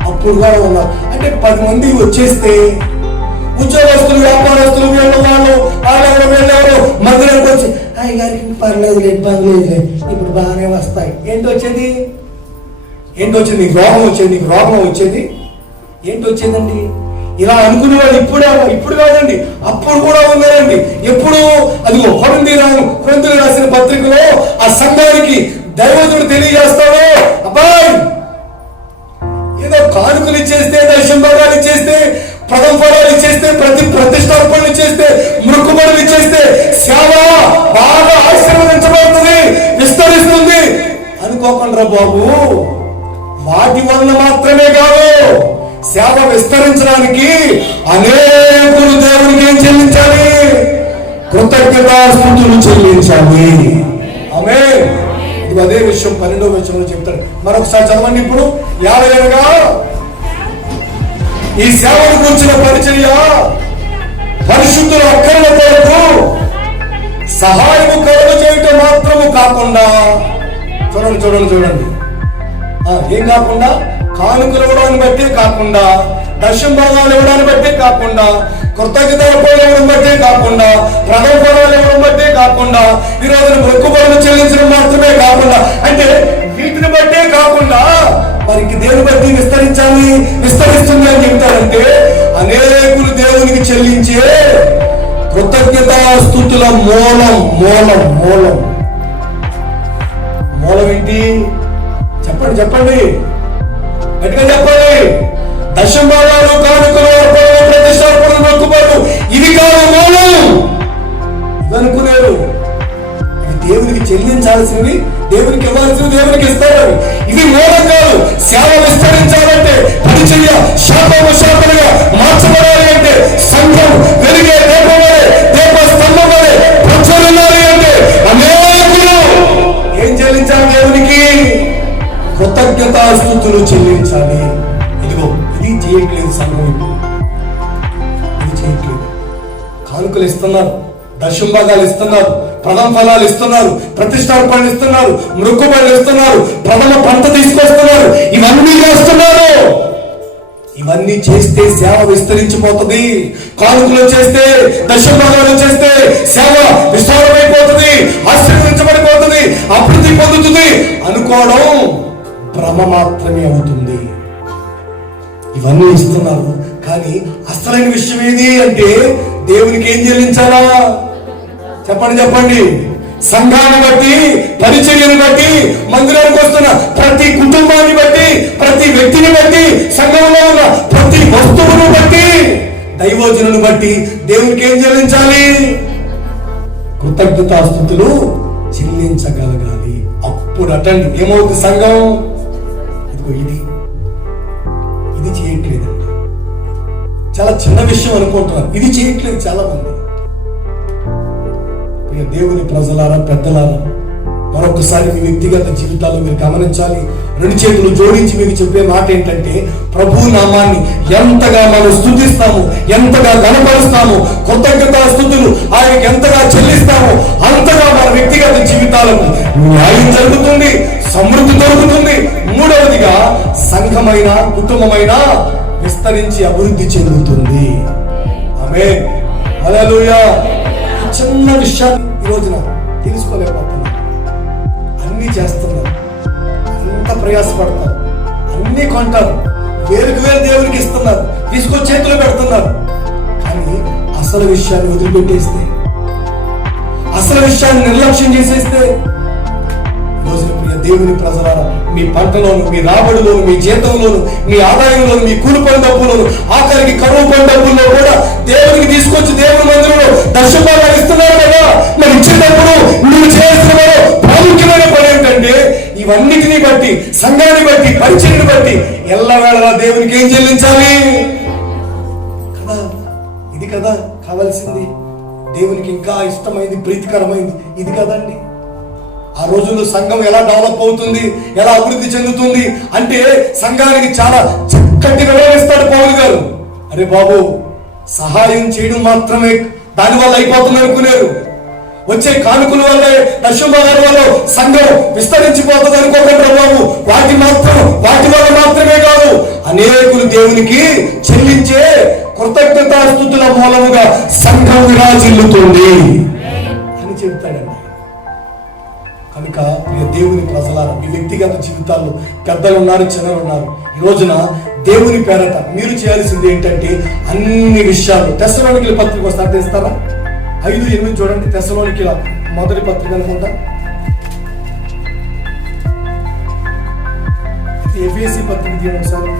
అప్పుడు కూడా ఉన్నారు. అంటే 10 మంది వచ్చేస్తే ఉద్యోగస్తులు, వ్యాపారస్తులు, వీళ్ళెవరు మధ్యలోకి వచ్చి అయ్య గారికి పర్లేదు, ఇబ్బంది లేదు, ఇప్పుడు బాగానే వస్తాయి. ఏంటి వచ్చేది? నీకు రోగం వచ్చేది. ఏంటి వచ్చేదండి? ఇలా అనుకునే వాళ్ళు ఇప్పుడు కాదండి, అప్పుడు కూడా ఉన్నారండి. ఎప్పుడు? అదిగో కొరింథీయులకు రాసిన పత్రికలో ఆ సంఘానికి దైవజనుడు తెలియజేస్తాడు. అబ్బాయి, ఏదో కానుకలు ఇచ్చేస్తే, దశంభాగాలు ఇచ్చేస్తే, ప్రథమ ఫలాలు ఇచ్చేస్తే, ప్రతిష్టార్పణలు ఇచ్చేస్తే, మృక్కుబడులు ఇచ్చేస్తే సేవ బాగా ఆశీర్వదించబడుతుంది, విస్తరిస్తుంది అనుకోకుండా బాబు. వాటి వల్ల మాత్రమే కాదు, సేవ విస్తరించడానికి అనేకులు దేవునికి ఏం చెల్లించాలి? కృతజ్ఞతాస్తుతులు చెల్లించాలి. ఆమేన్. ఇది అదే విషయం 12వ వచనంలో చెప్తాడు. మరొకసారి చదవండి. ఇప్పుడు ఏలయనగా ఈ సేవను గురించిన పరిచర్య పరిశుద్ధుల అక్కర్ల కొరకు సహాయము కలుగజేయటం మాత్రము కాకుండా, చూడండి ఏం కాకుండా, కానుకలు ఇవ్వడాన్ని బట్టి కాకుండా, దశమ భాగాలు ఇవ్వడాన్ని బట్టి కాకుండా, కృతజ్ఞతలు ఇవ్వడం బట్టే కాకుండా, ప్రథమ ఫలాలు ఇవ్వడం బట్టే కాకుండా, ఈ రోజున మొక్కుబడులు చెల్లించడం మాత్రమే కాకుండా, అంటే వీటిని బట్టే కాకుండా వారికి దేని బట్టి విస్తరిస్తుంది అని చెప్తారంటే, అనేకులు దేవునికి చెల్లించే కృతజ్ఞతాస్తుతుల మూలం మూలం మూలం మూలం ఏంటి? చెప్పండి గట్టిగా చెప్పండి. దశంభాగాలు, కానుకలు, అర్పణలు, ప్రతిష్టార్పణలు, మొక్కుబడులు ఇవి కాదు మూలం. ఇవనుకునేరు ఇవి దేవునికి చెల్లించాల్సినవి, దేవునికి ఇవ్వాల్సినవి దేవునికి ఇస్తారు. ఇవి మూలం కాదు. సేవ విస్తరించాలంటే, పరిచర్య శాఖలుగా మార్చబడాలి అంటే, సంఘం వెలిగే దీప స్తంభం వలె ప్రజ్వలిల్లాలి అంటే అనేకులు ఏం చెల్లించాలి? దేవునికి కృతజ్ఞతాస్తుతులు చెల్లించాలి. ఇదిగో ఇది చేయట్లేదు సంఘం. ఇది చేయట్లేదు. కానుకలు ఇస్తున్నారు, దశంభాగాలు ఇస్తున్నారు, ప్రథమ ఫలాలు ఇస్తున్నారు, ప్రతిష్టార్పణలు ఇస్తున్నారు, మొక్కుబడులు ఇస్తున్నారు, ప్రథమ పంట తీసుకొస్తున్నారు. ఇవన్నీ చేస్తున్నారు. ఇవన్నీ చేస్తే సేవ విస్తరించిపోతుంది. కానుకలు చేస్తే, దశంభాగాలు చేస్తే సేవ విస్తారమైపోతుంది, ఆశీర్వదించబడిపోతుంది, అభివృద్ధి పొందుతుంది అనుకోవడం భ్రమ మాత్రమే అవుతుంది. ఇవన్నీ ఇస్తున్నారు, కానీ అసలైన విషయం ఏది అంటే దేవునికి ఏం చెల్లించాలా? చెప్పండి. సంఘాన్ని బట్టి, పరిచర్యను బట్టి, మందిరానికి వస్తున్న ప్రతి కుటుంబాన్ని బట్టి, ప్రతి వ్యక్తిని బట్టి, సంఘంలో ఉన్న ప్రతి వస్తువును బట్టి, దైవజనులను బట్టి దేవునికి ఏం చెల్లించాలి? కృతజ్ఞతాస్తుతులు చెల్లించగలగాలి. అప్పుడు అటండి ఏమవుతుంది సంఘం? ఇదిగో ఇది చేయట్లేదండి. చాలా చిన్న విషయం అనుకుంటున్నారు, ఇది చేయట్లేదు చాలా మంది. దేవుని ప్రజలారా, పెద్దలారా, మరొకసారి మీ వ్యక్తిగత జీవితాల్లో మీరు గమనించాలి. రెండు చేతులు జోడించి మీకు చెప్పే మాట ఏంటంటే, ప్రభు నామాన్ని ఎంతగా మనం స్తుతిస్తాము, ఎంతగా గణపరుస్తాము, కృతజ్ఞతాస్తుతులు ఆయనకి ఎంతగా చెల్లిస్తాము, అంతగా మన వ్యక్తిగత జీవితాలకు న్యాయం జరుగుతుంది, సమృద్ధి దొరుకుతుంది. మూడవదిగా సంఘమైన, కుటుంబమైన విస్తరించి అభివృద్ధి చెందుతుంది. ఆమేన్, హల్లెలూయా. చిన్న విషయాన్ని ఈ రోజున తెలుసుకోలేకపోతున్నారు. అన్ని చేస్తున్నారు, అంత ప్రయాసపడతారు, అన్ని కొంటారు, వేరుకు వేరు దేవునికి ఇస్తున్నారు, తీసుకొచ్చి చేతులు పెడుతున్నారు. కానీ అసలు విషయాన్ని వదిలిపెట్టేస్తే, అసలు విషయాన్ని నిర్లక్ష్యం చేసేస్తే, రోజున ప్రియ దేవుని ప్రజలారా, మీ పంటలోను, మీ రాబడిలోను, మీ జీతంలోను, మీ ఆదాయంలోను, మీ కూలి పని డబ్బులోను, ఆఖరికి కరువు పని డబ్బుల్లో కూడా దేవునికి తీసుకొచ్చి దేవుని మందిరంలో దశంభాగాలు ఇస్తున్నారు కదా. మరి ఇచ్చేటప్పుడు నువ్వు చేస్తున్న ప్రాముఖ్యమైన పని ఏంటంటే, ఇవన్నిటిని బట్టి, సంఘాన్ని బట్టి, పరిచర్యని బట్టి ఎల్లవేళలా దేవునికి ఏం చెల్లించాలి కదా. ఇది కదా కావాల్సింది. దేవునికి ఇంకా ఇష్టమైంది, ప్రీతికరమైంది ఇది కదండి. ఆ రోజుల్లో సంఘం ఎలా డెవలప్ అవుతుంది, ఎలా అభివృద్ధి చెందుతుంది అంటే, సంఘానికి చాలా చక్కటి వివరిస్తాడు పౌలు గారు. అరే బాబు, సహాయం చేయడం మాత్రమే దానివల్ల అయిపోతుంది అనుకునేరు. వచ్చే కానుకల వల్లే, దశంభాగాల వల్ల సంఘం విస్తరించిపోతుంది అనుకోకండి బాబు. వాటి వల్ల మాత్రమే కాదు, అనేకులు దేవునికి చెల్లించే కృతజ్ఞతాస్తుతుల మూలముగా సంఘం విరాజిల్లుతుంది అని చెప్తాడండి. కనుక దేవుని ప్రజలారా, మీ వ్యక్తిగత జీవితాల్లో పెద్దలు ఉన్నారు, చిన్నలు ఉన్నారు. ఈ రోజున దేవుని పేరట మీరు చేయాల్సింది ఏంటంటే, అన్ని విషయాలు తెస్సలోనికీయుల పత్రిక ఒకసారి తెస్తారా? 5:8 చూడండి. తెస్సలోనికీయుల మొదటి పత్రిక అనుకుంటా. ఎఫెసీ పత్రిక తీయండి ఒకసారి.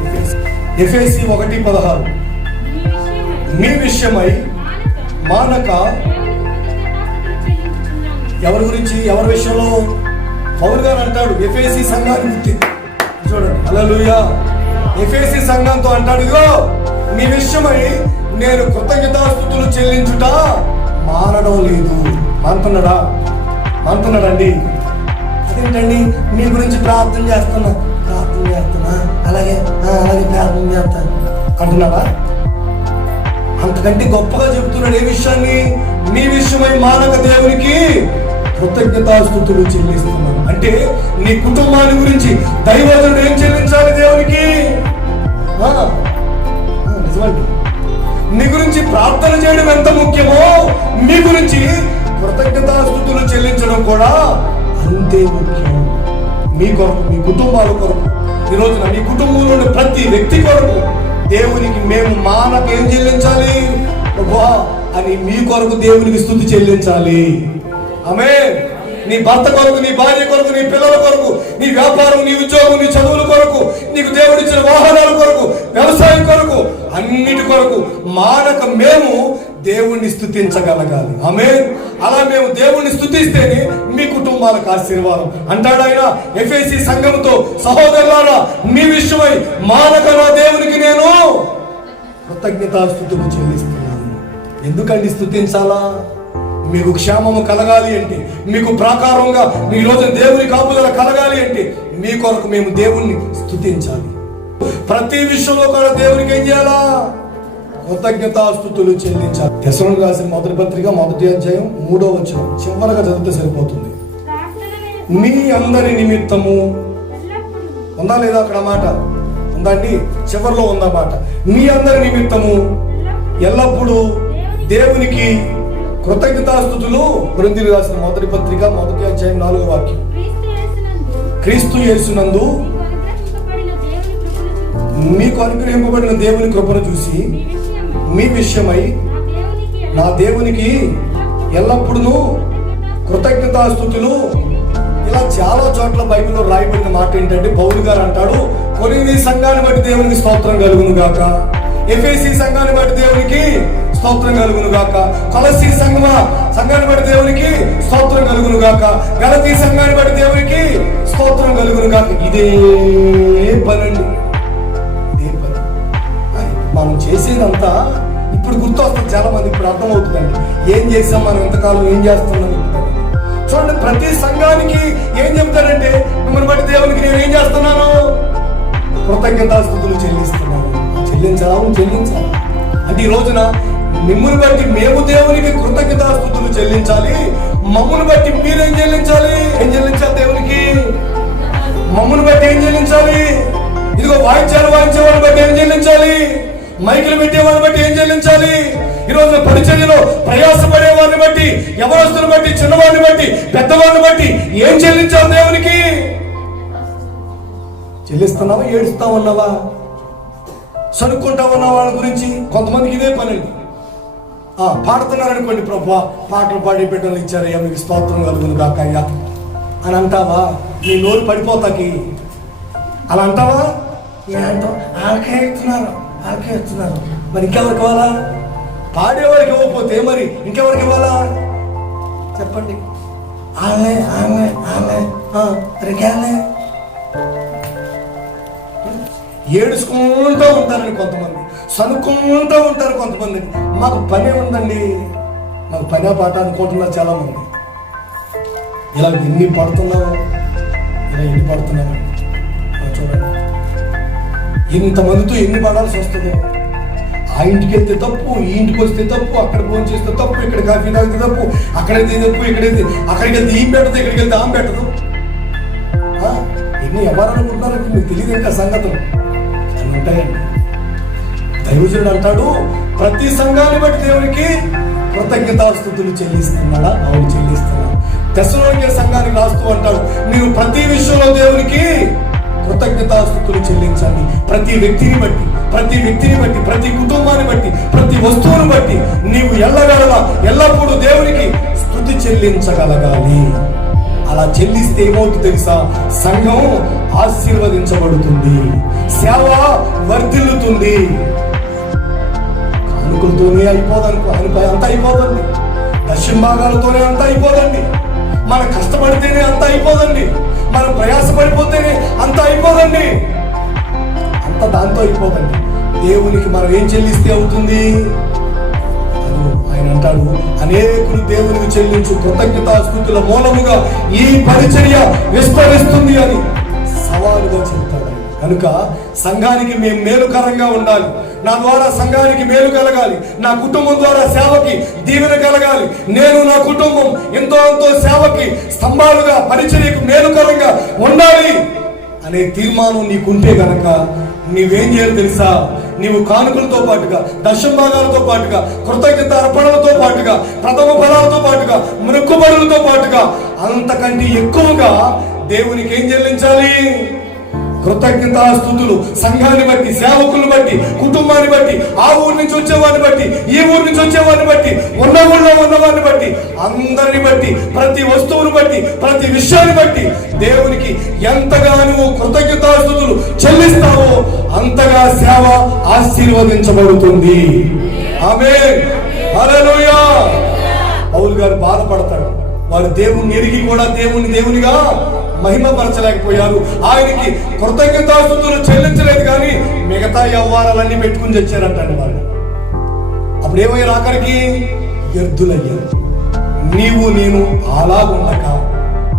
ఎఫెసీ 1:16 మీ విషయమై మానక. ఎవరి గురించి, ఎవరి విషయంలో? పౌలు గారు అంటాడు ఎఫెసీ సంఘాన్ని గుర్తి చూడండి. హల్లెలూయా. ఎఫెసీ సంఘంతో అంటాడు, ఇగో మీ విషయమై నేను కృతజ్ఞతాస్తుతులు చెల్లించుట మానడం లేదు. మానుతున్నాడండి. అదేంటండి, మీ గురించి ప్రార్థన చేస్తున్నా, అలాగే ప్రార్థన చేస్తాను అంటున్నాడా? అంతకంటే గొప్పగా చెబుతున్నాడు ఏ విషయాన్ని? మీ విషయమై మానక దేవునికి కృతజ్ఞతాస్తుతులు చెల్లిస్తున్నాను. అంటే నీ కుటుంబాన్ని గురించి దైవజనుడు ఏం చెల్లించాలి దేవునికి? నిజమండి. మీ గురించి ప్రార్థన చేయడం ఎంత ముఖ్యమో మీ గురించి కృతజ్ఞతాస్తుతులు చెల్లించడం కూడా అంతే ముఖ్యం. మీ కొరకు, మీ కుటుంబాల కొరకు, ఈ రోజున మీ కుటుంబంలోని ప్రతి వ్యక్తి కొరకు దేవునికి మేము మానక ఏం చెల్లించాలి ప్రభువా అని మీ కొరకు దేవునికి స్తుతి చెల్లించాలి. ఆమేన్. నీ భర్త కొరకు, నీ భార్య కొరకు, నీ పిల్లల కొరకు, నీ వ్యాపారం, నీ ఉద్యోగం, నీ చదువుల కొరకు, నీకు దేవుడిచ్చిన వాహనాల కొరకు, వ్యవసాయం కొరకు, అన్నిటి కొరకు మానక మేము దేవుణ్ణి స్తుతించగలగాలి. ఆమేన్. అలా మేము దేవుణ్ణి స్తుతిస్తేనే మీ కుటుంబాలకు ఆశీర్వాదం. అంటాడు ఆయన ఎఫెసీ సంఘంతో, సహోదరులారా మీ విషయమై మానక నా దేవునికి నేను కృతజ్ఞతాస్తుతులు చెల్లిస్తున్నాను. ఎందుకండి స్తుతించాలా? మీకు క్షేమము కలగాలి అంటే, మీకు ప్రాకారంగా మీ రోజు దేవుని కాపుదల కలగాలి అంటే మీ కొరకు మేము దేవుణ్ణి స్తుతించాలి. ప్రతి విషయంలో కూడా దేవునికి ఏం చేయాలా? కృతజ్ఞతాస్తుతులు చెల్లించాలి. తెస్సలోనికీయులకు రాసిన మొదటి పత్రిక 1వ అధ్యాయం 3వ వచనం చివరగా చదివితే సరిపోతుంది. మీ అందరి నిమిత్తము ఉందా లేదా? అక్కడ మాట ఉందా అండి? చివరిలో ఉందా మాట? మీ అందరి నిమిత్తము ఎల్లప్పుడూ దేవునికి కృతజ్ఞతాస్తుతులు. కొరింథీయులకు రాసిన మొదటి పత్రిక 1వ అధ్యాయం 4వ వాక్యం. క్రీస్తు యేసునందు మీకు అనుగ్రహింపబడిన దేవుని కృపను చూసి మీ విషయమై నా దేవునికి ఎల్లప్పుడూ కృతజ్ఞతాస్తుతులు. ఇలా చాలా చోట్ల బైబిల్లో రాయబడిన మాట ఏంటంటే, పౌలు గారు అంటాడు కొరింథీ సంఘాన్ని బట్టి దేవునికి స్తోత్రం కలుగును గాక, ఎఫెసీ సంఘాన్ని బట్టి దేవునికి స్తోత్రం కలుగును గాక, కొలస్సీ సంఘాన్ని బట్టి దేవునికి స్తోత్రం కలుగును గాక, గలతీ సంఘాన్ని బట్టి దేవునికి స్తోత్రం కలుగును గాక. ఇదే పనండి, ఇదే పని. మనం చేసేదంతా ఇప్పుడు గుర్తొస్తుంది చాలా మంది, ఇప్పుడు అర్థమవుతుందండి ఏం చేసాం మనం, ఎంతకాలం ఏం చేస్తున్నాం. చూడండి, ప్రతి సంఘానికి ఏం చెప్తారంటే, మిమ్మల్ని బట్టి దేవునికి నేను ఏం చేస్తున్నాను? కృతజ్ఞతాస్తుతులు చెల్లిస్తున్నాను. చెల్లించాలి అంటే ఈ రోజున మిమ్మల్ని బట్టి మేము దేవునికి కృతజ్ఞతాస్తుతులు చెల్లించాలి. మమ్మల్ని బట్టి మీరేం చెల్లించాలి? ఏం చెల్లించాలి దేవునికి? మమ్మల్ని బట్టి ఏం చెల్లించాలి? ఇదిగో వాయిద్యాలు వాయించే వాళ్ళని బట్టి ఏం చెల్లించాలి? మైకులు పెట్టే వాళ్ళని బట్టి ఏం చెల్లించాలి? ఈ రోజు పరిచర్యలో ప్రయాసపడే వారిని బట్టి, యవనస్తుని బట్టి, చిన్నవారిని బట్టి, పెద్దవారిని బట్టి ఏం చెల్లించాలి దేవునికి? చెల్లిస్తున్నావా? ఏడుస్తా ఉన్నావా? సనుక్కుంటా ఉన్న వాళ్ళ గురించి కొంతమందికి ఇదే పని. పాడుతున్నారనుకోండి, ప్రభువా పాటలు పాడే బిడ్డలు ఇచ్చారయ్యా, మీకు స్తోత్రం కలుగును కాక అయ్యా అని అంటావా? నీ నోరు పడిపోతాకి అలా అంటావా? అంటావు ఆకే ఇస్తున్నారు మరి ఇంకెవరికి ఇవ్వాలా? పాడేవాడికి ఇవ్వకపోతే మరి ఇంకెవరికి ఇవ్వాలా చెప్పండి? ఆమె ఏడుచుకుంటూ ఉంటారని కొంతమంది, సనుక్కుంటూ ఉంటారు కొంతమంది. మాకు పనే ఉందండి, మాకు పనే పాట అనుకుంటున్నారు చాలా మంది. ఇలా ఎన్ని పడుతున్నావు చూడండి, ఇంతమందితో ఎన్ని పడాల్సి వస్తుందో. ఆ ఇంటికి వెళ్తే తప్పు, ఈ ఇంటికి వస్తే తప్పు, అక్కడ ఫోన్ చేస్తే తప్పు, ఇక్కడ కాఫీ తాగితే తప్పు, అక్కడైతే తప్పు, ఇక్కడైతే అక్కడికి వెళ్తే ఈ పెట్టదు, ఇక్కడికి వెళ్తే ఆమె పెట్టదు. ఎన్ని ఎవరనుకుంటున్నారంటే మీకు తెలియదు ఇంకా సంగతులు అని ఉంటాయండి. దైవజనుడు అంటాడు, ప్రతి సంఘాన్ని బట్టి దేవునికి కృతజ్ఞతాస్తుతులు చెల్లిస్తున్నాడా? అవును, చెల్లిస్తున్నాడు. తెస్సలోనికీయుల సంఘానికి రాస్తూ అంటాడు, మీరు ప్రతి విషయంలో దేవునికి కృతజ్ఞతాస్తుతులు చెల్లించండి. ప్రతి వ్యక్తిని బట్టి, ప్రతి కుటుంబాన్ని బట్టి, ప్రతి వస్తువుని బట్టి నీవు ఎల్లప్పుడూ దేవునికి స్తుతి చెల్లించగలగాలి. అలా చెల్లిస్తే ఏమవుతుంది తెలుసా? సంఘం ఆశీర్వదించబడుతుంది, సేవ వర్ధిల్లుతుంది. కానుకలతోనే అంత అయిపోదండి, దశంభాగాలతోనే అంత అయిపోదండి, మనం కష్టపడితేనే అంత అయిపోదండి, మనం ప్రయాసపడిపోతేనే అంత అయిపోదండి, అంత దాంతో అయిపోదండి. దేవునికి మనం ఏం చెల్లిస్తే అవుతుంది? ఆయన అంటాడు, అనేకులు దేవునికి చెల్లించు కృతజ్ఞతాస్తుతుల మూలముగా ఈ పరిచర్య విస్తరిస్తుంది అని సవాలుగా చెబుతాడు. కనుక సంఘానికి మేము మేలుకరంగా ఉండాలి. నా ద్వారా సంఘానికి మేలు కలగాలి, నా కుటుంబం ద్వారా సేవకి దీవెన కలగాలి, నేను నా కుటుంబం ఎంతో సేవకి స్తంభాలుగా పరిచర్యకు మేలుకరంగా ఉండాలి అనే తీర్మానం నీకుంటే గనక నీవేం చేయాలి తెలుసా? నీవు కానుకలతో పాటుగా, దశంభాగాలతో పాటుగా, కృతజ్ఞత అర్పణలతో పాటుగా, ప్రథమ ఫలాలతో పాటుగా, మొక్కుబడులతో పాటుగా అంతకంటే ఎక్కువగా దేవునికి ఏం చెల్లించాలి? కృతజ్ఞతాస్తుతులు. సంఘాన్ని బట్టి, సేవకులను బట్టి, కుటుంబాన్ని బట్టి, ఆ ఊరి నుంచి వచ్చేవాడిని బట్టి, ఈ ఊరి నుంచి వచ్చేవాడిని బట్టి, ఉన్న ఊళ్ళో ఉన్నవాడిని బట్టి, అందరిని బట్టి, ప్రతి వస్తువును బట్టి, ప్రతి విషయాన్ని బట్టి దేవునికి ఎంతగా నువ్వు కృతజ్ఞతాస్తుతులు చెల్లిస్తావో అంతగా సేవ ఆశీర్వదించబడుతుంది. ఆమేన్, హల్లెలూయా. పౌలు గారు బాధపడతాడు. వారు దేవుణ్ణి ఎరిగి కూడా దేవునిగా మహిమపరచలేకపోయారు. ఆయనకి కృతజ్ఞతాస్తుతులు చెల్లించలేదు, కానీ మిగతా వ్యవహారాలన్నీ పెట్టుకుని తెచ్చారంటాడు వాళ్ళు. అప్పుడు ఏమయ్యారు? ఆఖరికి వ్యర్థులయ్యారు. నీవు నేను అలాగుండక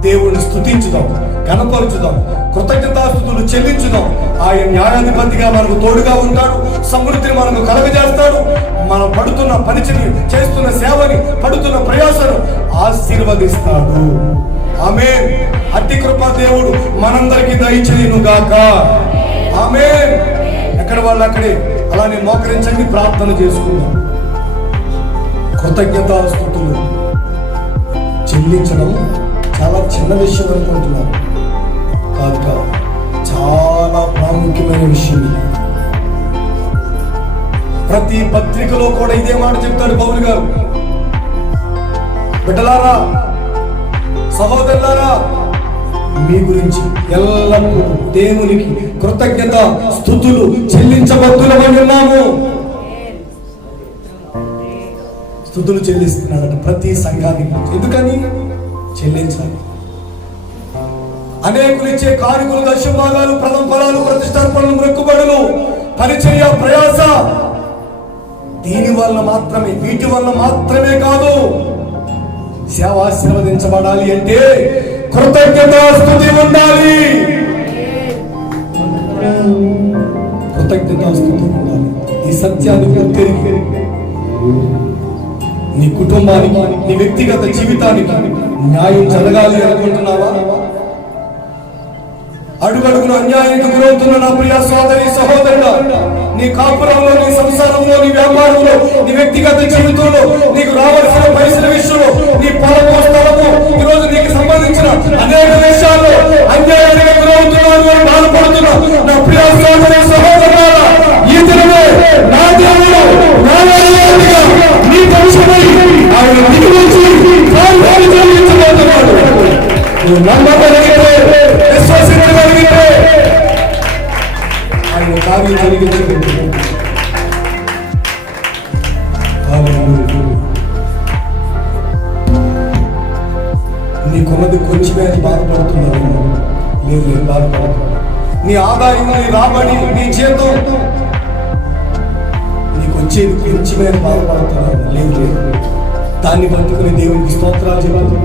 దేవుణ్ణి స్తుతించుదాం, కనపరుచుదాం, కృతజ్ఞతాస్తుతులు చెల్లించుదాం. ఆయన న్యాయాధిపతిగా మనకు తోడుగా ఉంటాడు, సమృద్ధిని మనకు కలగజేస్తాడు. మనం పడుతున్న పనిని, చేస్తున్న సేవని, పడుతున్న ప్రయాసను ఆశీర్వదిస్తాడు. ఆమేన్. అట్టి కృప దేవుడు మనందరికీ దయచేయును గాక. ఆమేన్. ఎక్కడ వాళ్ళు అక్కడే అలానే మోకరించండి, ప్రార్థన చేసుకుందాం. కృతజ్ఞతాస్తుతులు చెల్లించడం చాలా చిన్న విషయం అనుకుంటున్నారు. కాదు, చాలా ప్రాముఖ్యమైన విషయం. ప్రతి పత్రికలో కూడా ఇదే మాట చెప్తాడు పౌలు గారు. బిడ్డలారా, సహోదరులారా, మీ గురించి ఎల్లప్పుడూ దేవునికి కృతజ్ఞత స్తుతులు చెల్లించబద్దులమై ఉన్నాము. స్తుతులు చెల్లిస్తున్నాడట ప్రతి సంఘానికి. ఎందుకని? చెల్లించాలి. అనేకులు ఇచ్చే కానుకలు, దశంభాగాలు, ప్రథమ ఫలాలు, ప్రతిష్టార్పణలు, మొక్కుబడులు, పరిచర్య, ప్రయాస, దీని వల్ల మాత్రమే, వీటి వల్ల మాత్రమే కాదు. సేవ ఆశీర్వదించబడాలి అంటే కృతజ్ఞతాస్తుతి ఉండాలి. కృతజ్ఞతాస్తుతి ఉండాలి. ఈ సత్యాన్ని తిరిగి నీ కుటుంబానికి, నీ వ్యక్తిగత జీవితానికి న్యాయం జరగాలి అనుకుంటున్నావా? అడుగడుగున అన్యాయానికి గురవుతున్న నా ప్రియ సోదరి సహోదరుడా, నీ కాపురంలో, నీ సంసారంలో, నీ వ్యాపారంలో, నీ వ్యక్తిగత జీవితంలో నీకు రావాల్సిన పైసల విషయంలో, నీ పొలము, స్థలము, ఈరోజు నీకు సంబంధించిన అనేక విషయాల్లో అన్యాయానికి గురవుతున్నాను అని బాధపడుతున్న నా ప్రియ సోదరి సహోదరులారా, ఈ దినమే నా దేవుడు నీ పక్షమై ఆయన దిగువచ్చి కార్యాలు జరిగించబోతున్నాడు. నువ్వు నమ్మగలిగితే, విశ్వసించగలిగితే ఆయన కార్యం జరిగించబోతున్నాడు. నీకున్నది కొంచెమే అని బాధపడుతున్నావు. లేదు, బాధపడుతున్నావు. నీ ఆదాయం, నీ రాబడి, నీ జీతం నీకు వచ్చేది కొంచెమే అని బాధపడుతున్నావు. లేదు, దాన్ని పట్టుకుని దేవునికి స్తోత్రాలు చెప్పాలి.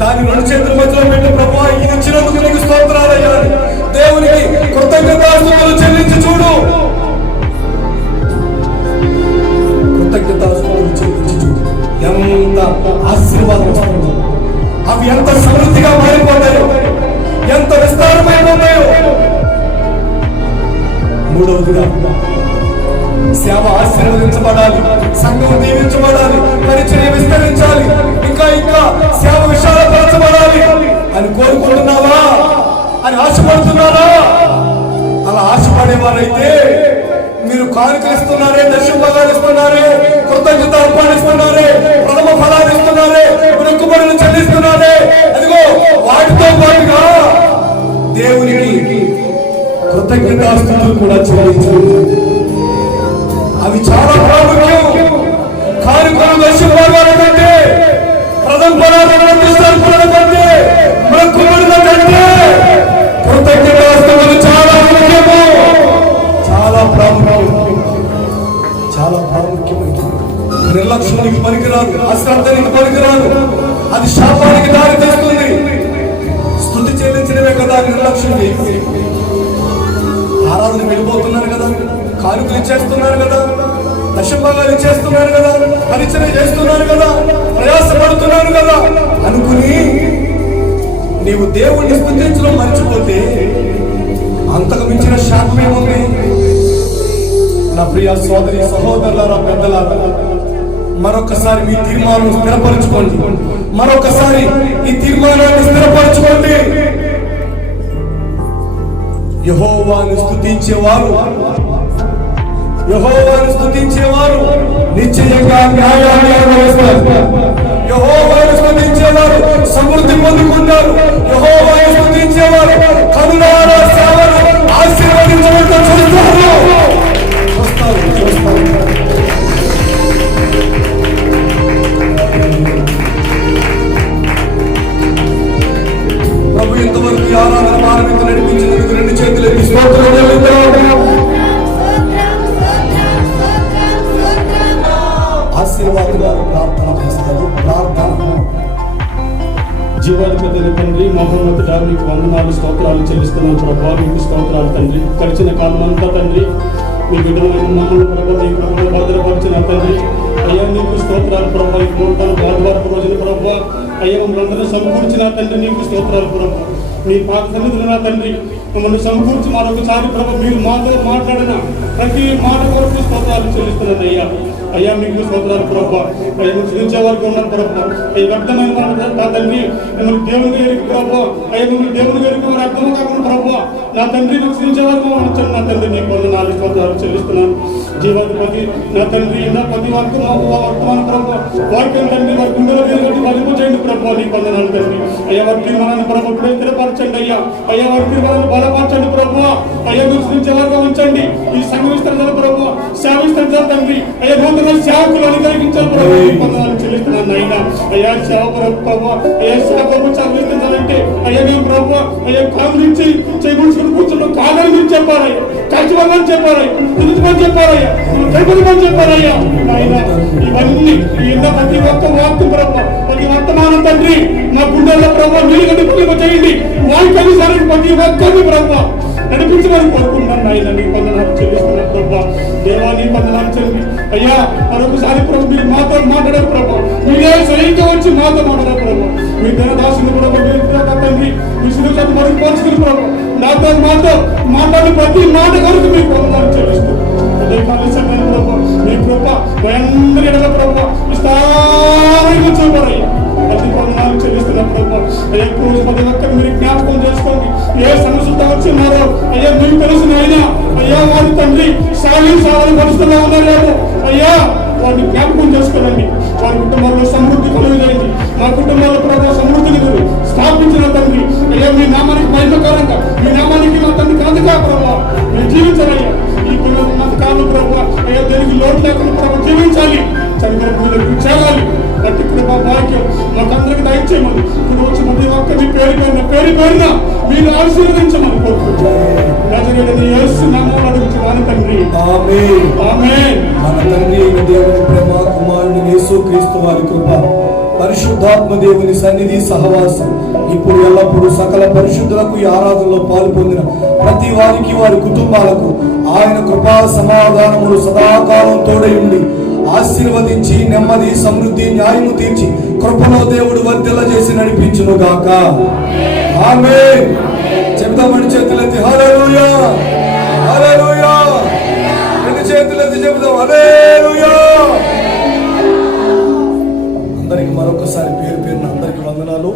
దాన్ని రెండు చేతుల మధ్యలో పెట్టి, ప్రభువా ఇది ఇచ్చినందుకు నీకు స్తోత్రాలు అయ్యాలి. దేవునికి కృతజ్ఞతాస్తుతులు చెల్లించి చూడు. కృతజ్ఞతాస్తుతులు చెల్లించి చూడు. ఎంత ఆశీర్వాదం వస్తుందో, అవి ఎంత సమృద్ధిగా మారిపోతాయో, ఎంత విస్తారమైపోతాయో. మూడవదిగా సేవ ఆశీర్వదించబడాలి, సంఘం దీవించబడాలి, పరిచర్య విస్తరించాలి, ఇంకా సేవ విశాలపరచబడాలి అని కోరుకుంటున్నావా? అని ఆశపడుతున్నారా? అలా ఆశపడేవారైతే మీరు కానుకలు ఇస్తున్నారే, దశంభాగాలు ఇస్తున్నారే, కృతజ్ఞత అర్పణ ఇస్తున్నారే, ప్రథమ ఫలాలు ఇస్తున్నారే, మొక్కుబడులు చెల్లిస్తున్నారే, అదిగో వాటితో పాటుగా దేవునికి కృతజ్ఞతాస్తుతులు కూడా చెల్లించాలి. అవి చాలా ప్రాముఖ్యం. కానుకలు, దశంభాగాల కంటే, ప్రథమ ఫలాల కంటే, మొక్కుబడుల కంటే కృతజ్ఞతాస్తుతులు చాలా ముఖ్యము. చాలా ప్రాముఖ్యమైనది. నిర్లక్ష్యానికి పనికిరాదు, అశ్రద్ధనికి పనికిరాదు. అది శాపానికి దారి తీస్తుంది. స్తుతి చెల్లించడమే కదా నిర్లక్ష్యం. ఆరాధన వెళ్ళిపోతున్నారు కదా, కానుకలు ఇచ్చేస్తున్నారు కదా, దశంభాగాలు ఇచ్చేస్తున్నారు కదా, పరిచయం చేస్తున్నారు కదా, ప్రయాసపడుతున్నారు కదా అనుకుని నీవు దేవుణ్ణి స్తుతించడం మర్చిపోతే అంతకు మించిన శాపం ఏముంది? నా ప్రియ సోదరి సహోదరులారా, పెద్దలారా, మరొకసారి మీ తీర్మానం స్థిరపరచుకోండి. మరొకసారి ఈ తీర్మానాన్ని స్థిరపరచుకోండి. యెహోవాను స్తుతించేవారు నిశ్చయంగా న్యాయాన్ని అనుభవిస్తారు. యెహోవాను స్తుతించేవారు సమృద్ధి పొందుకుంటారు. యెహోవాను స్తుతించేవారు కరుణార సేవను ఆశీర్వదించబడుతూ చూస్తారు. ప్రభు ఇంతవరకు ఈ ఆరాధన భారత నడిపించినందుకు రెండు చేతులు ఎత్తి స్తోత్రం చెల్లిద్దాం. ఆశీర్వాదాలు ప్రార్థన చేస్తారు. జీవాధిపతి తండ్రి, మహోన్నతుడా, మీకు వందనాలు స్తోత్రాలు చెల్లిస్తున్నాను ప్రభావ. మీకు స్తోత్రాలు తండ్రి. గడిచిన కాలం అంతా తండ్రి మీ బిడ్డలైన మమ్మల్ని ప్రభావ మీ కృపలో భద్రపరిచిన తండ్రి అయ్యా నీకు స్తోత్రాలు ప్రభావ. ఈ కోటాలు ఆదివారపు రోజున ప్రభావ అయ్యా మమ్మల్ని అందరూ సమకూర్చిన తండ్రి నీకు స్తోత్రాలు ప్రభావ. మీ పాత సన్నిధులు నా తండ్రి మమ్మల్ని సమకూర్చి మరొకసారి ప్రభావ మీరు మాతో మాట్లాడిన ప్రతి మాట కొరకు స్తోత్రాలు చెల్లిస్తున్నాను అయ్యా. అయ్యా మీకు స్తోత్రాలు ప్రభావ. అయ్యా మీరు చూపించే వరకు ఉన్నాను ప్రభావ. అయ్యి వ్యక్తమైన నా తండ్రి మిమ్మల్ని దేవుని గారికి ప్రభావ. అయ్యా మిమ్మల్ని దేవుని గారికి మరి అర్థం కాకుండా ప్రభావ నా తండ్రి మీకు చూపించే వరకు ఉంచాను నా తండ్రి. నీకు 4 స్తోత్రాలు చెల్లిస్తున్నాను. జీవాధిపతి నా తండ్రి నా ప్రతి వరకు వర్తమాన ప్రభావ వాక్యం తండ్రి వారి గుండెలో వేలుగట్టి బలుపు చేయండి ప్రభావ. నీకు వందనాలు తండ్రి. అయ్యా వారి తీర్మానాన్ని ప్రభావ ఇప్పుడే స్థిరపరచండి అయ్యా. అయ్యా వారి తీర్మానాన్ని బలపరచండి ప్రభావ. అయ్యా మీరు చూపించే వరకు ఉంచండి. ఈ సంఘవిస్తారు ప్రభావ, సేవిస్తారు తండ్రి. అయ్యా నూతన సేవకులు అనుగ్రహించాలి ప్రభావ. నీకు వందనాలు చెల్లిస్తున్నాను అయినా. అయ్యా సేవ ప్రభావ అయ్యా సేవకు చదివిస్తానంటే అయ్యా మేము ప్రభావ అయ్యా కాంగ్రించి చేయమని కూర్చున్నాం. కాదని మీరు చెప్పారయ్యా, ఖచ్చితంగా చెప్పారయ్యా, తెలుసుకొని చెప్పారయ్యా, తెలుసుకొని చెప్పారయ్యా. ఆయన ఇవన్నీ ఎన్న ప్రతి ఒక్క వాక్యం ప్రభావ ప్రతి వర్తమానం తండ్రి నా గుండెల్లో ప్రభావ నీళ్ళు గడ్డి చేయండి. వాక్యాన్ని సరే ప్రతి ఒక్కరిని ప్రభావ నడిపించమని కోరుకుంటున్నాను. ఆయన నీ వందనాలు చెల్లిస్తున్నాను ప్రభావ. దేవా నీ వందనాలు చెల్లి అయ్యా. మరొకసారి ప్రభు మీరు మాతో మాట్లాడారు ప్రభావ. మీరే స్వయంగా వచ్చి మాతో మాట్లాడారు ప్రభావ. మీ ధనదాసుని కూడా తండ్రి మీ సులువు చేత మరొక పోల్చుకుని ప్రభావ నాతో మాతో మాట్లాడిన ప్రతి మాట కొరకు మీకు వందనాలు చెల్లిస్తూ అదే కాలేశాన్ని ప్రభావ మీ కృప అందరి ఎడల ప్రభావ విస్తారంగా చూపరయ్యా. ప్రతి వందనాలు చెల్లిస్తున్న ప్రభావ. అయ్యా రోజు ప్రతి ఒక్కరు మీరు జ్ఞాపకం చేసుకోండి. ఏ సమస్యతో వచ్చిన్నారో అయ్యా మీకు తెలుసు అయినా అయ్యా వారి తండ్రి సావని పరిస్థితుల్లో ఉన్నారేమో అయ్యా వారిని జ్ఞాపకం చేసుకోనండి. వారి కుటుంబంలో సమృద్ధి కలుగుదండి. మా కుటుంబంలో ప్రభావ సమృద్ధిని స్థాపించిన తండ్రి అయ్యా మీ నామానికి మహిమకరంగా మీ నామానికి మా తండ్రి కాదుగా ప్రభావ మీరు జీవించాలయ్యా. ఈ కుటుంబ కాలం ప్రభావ అయ్యా దేనికి లోటు లేకుండా ప్రభావ జీవించాలి. చంద్రులకు చేయాలి. ప్రతి కృపా భాగ్యం మాకందరికి దయచేయమని ఇప్పుడు వచ్చి ప్రతి ఒక్కరిని పేరు పేరున మీరు ఆశీర్వదించమని కోరుకుంటున్నాను. యేసు నామములో అడుగుతున్నాను తండ్రి. ఆమేన్. ఆమేన్. మన తండ్రి దేవుని ప్రేమ, కుమారుని యేసుక్రీస్తు వారి కృప, పరిశుద్ధాత్మ దేవుని సన్నిధి సహవాసం ఇప్పుడు ఎల్లప్పుడూ సకల పరిశుద్ధులకు ఈ ఆరాధనలో పాల్పొందిన ప్రతి వారికి వారి కుటుంబాలకు ఆయన కృపా సమాధానములు సదాకాలం తోడై ఉండి ఆశీర్వదించి నెమ్మది సమృద్ధి న్యాయము తీర్చి కృపలో దేవుడు వర్ధిల్ల చేసి నడిపించును గాక. ఆమేన్. చెబుతామని చేతులెత్తి హల్లెలూయా, హల్లెలూయా. రెండు చేతులెత్తి చెబుతాం హల్లెలూయా. అందరికి మరొకసారి పేరు పేరున అందరికి వందనాలు.